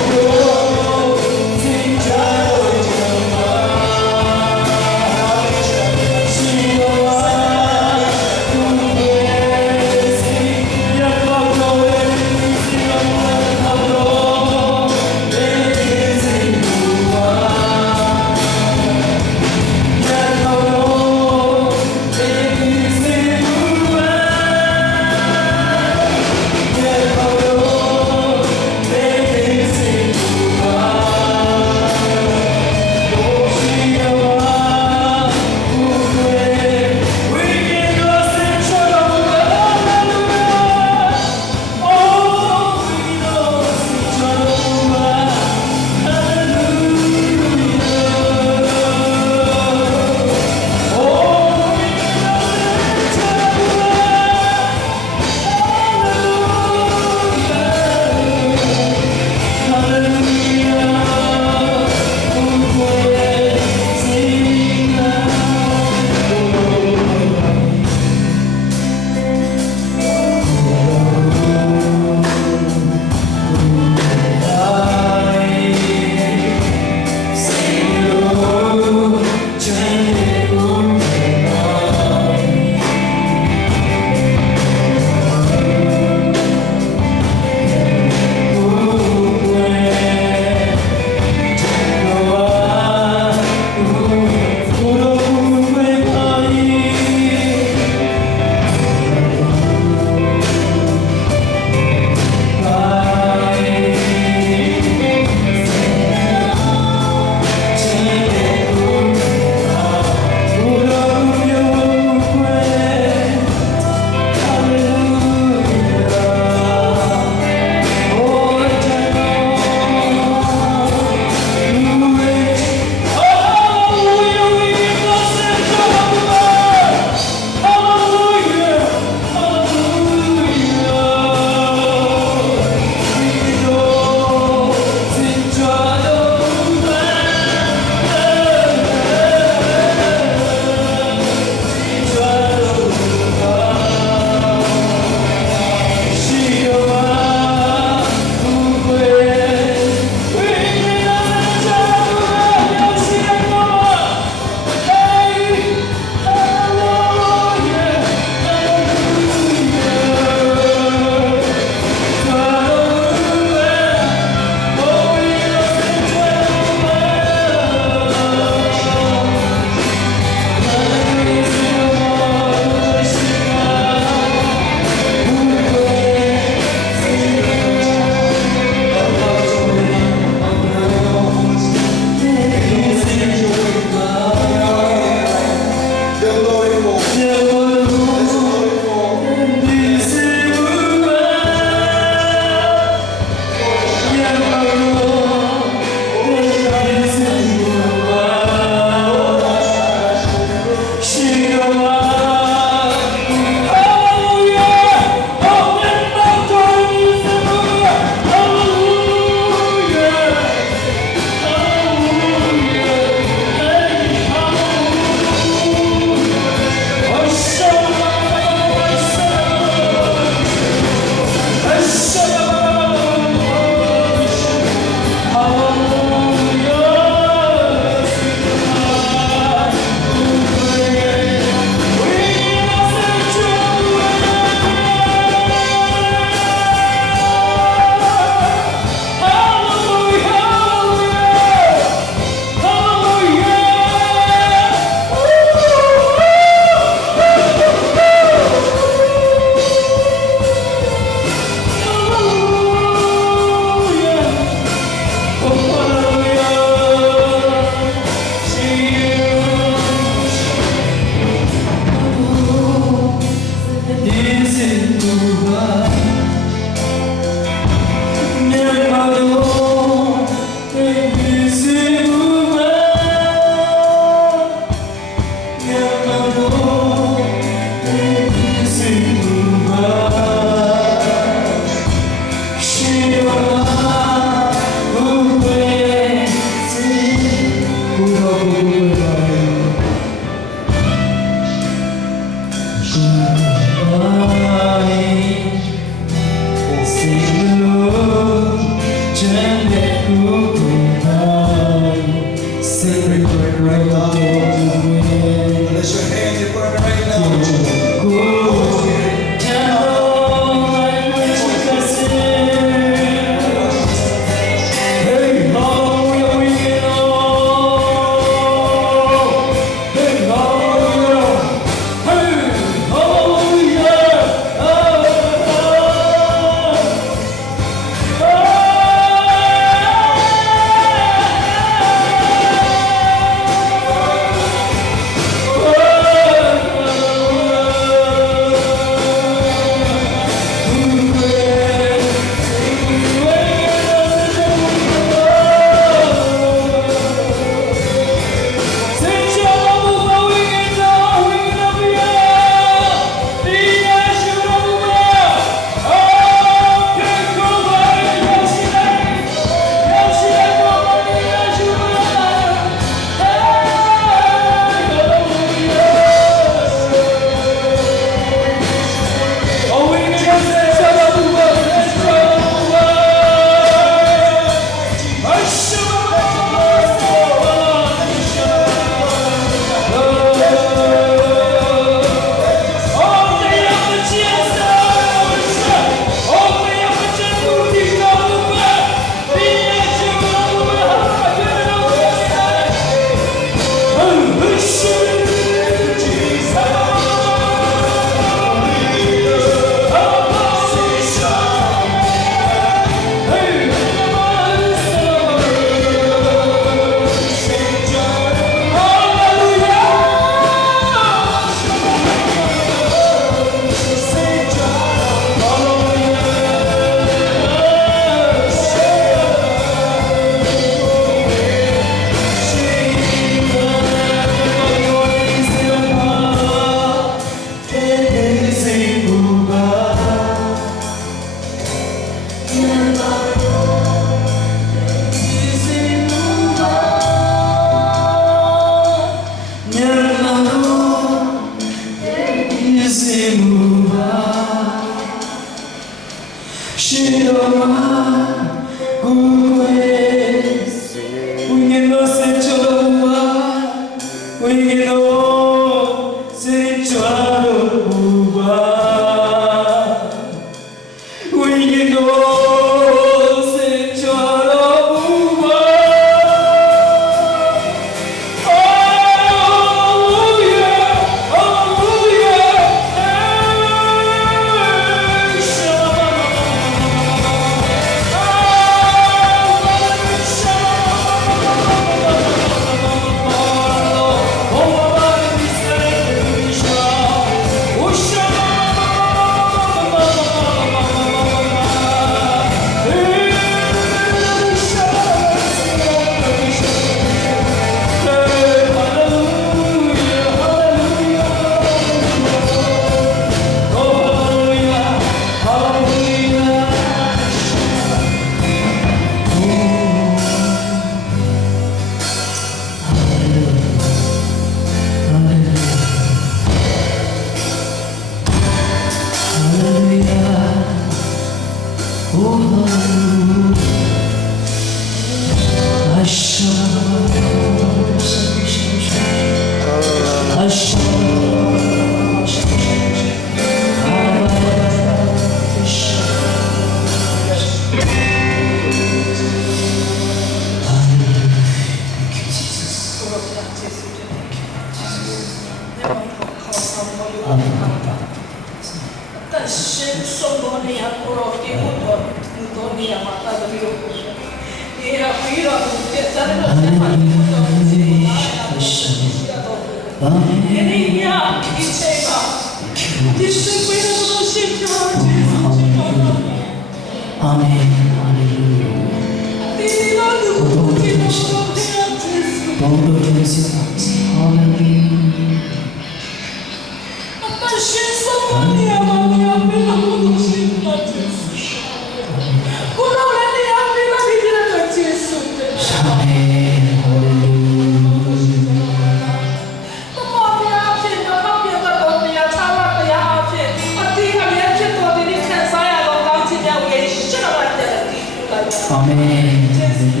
Amen.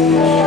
။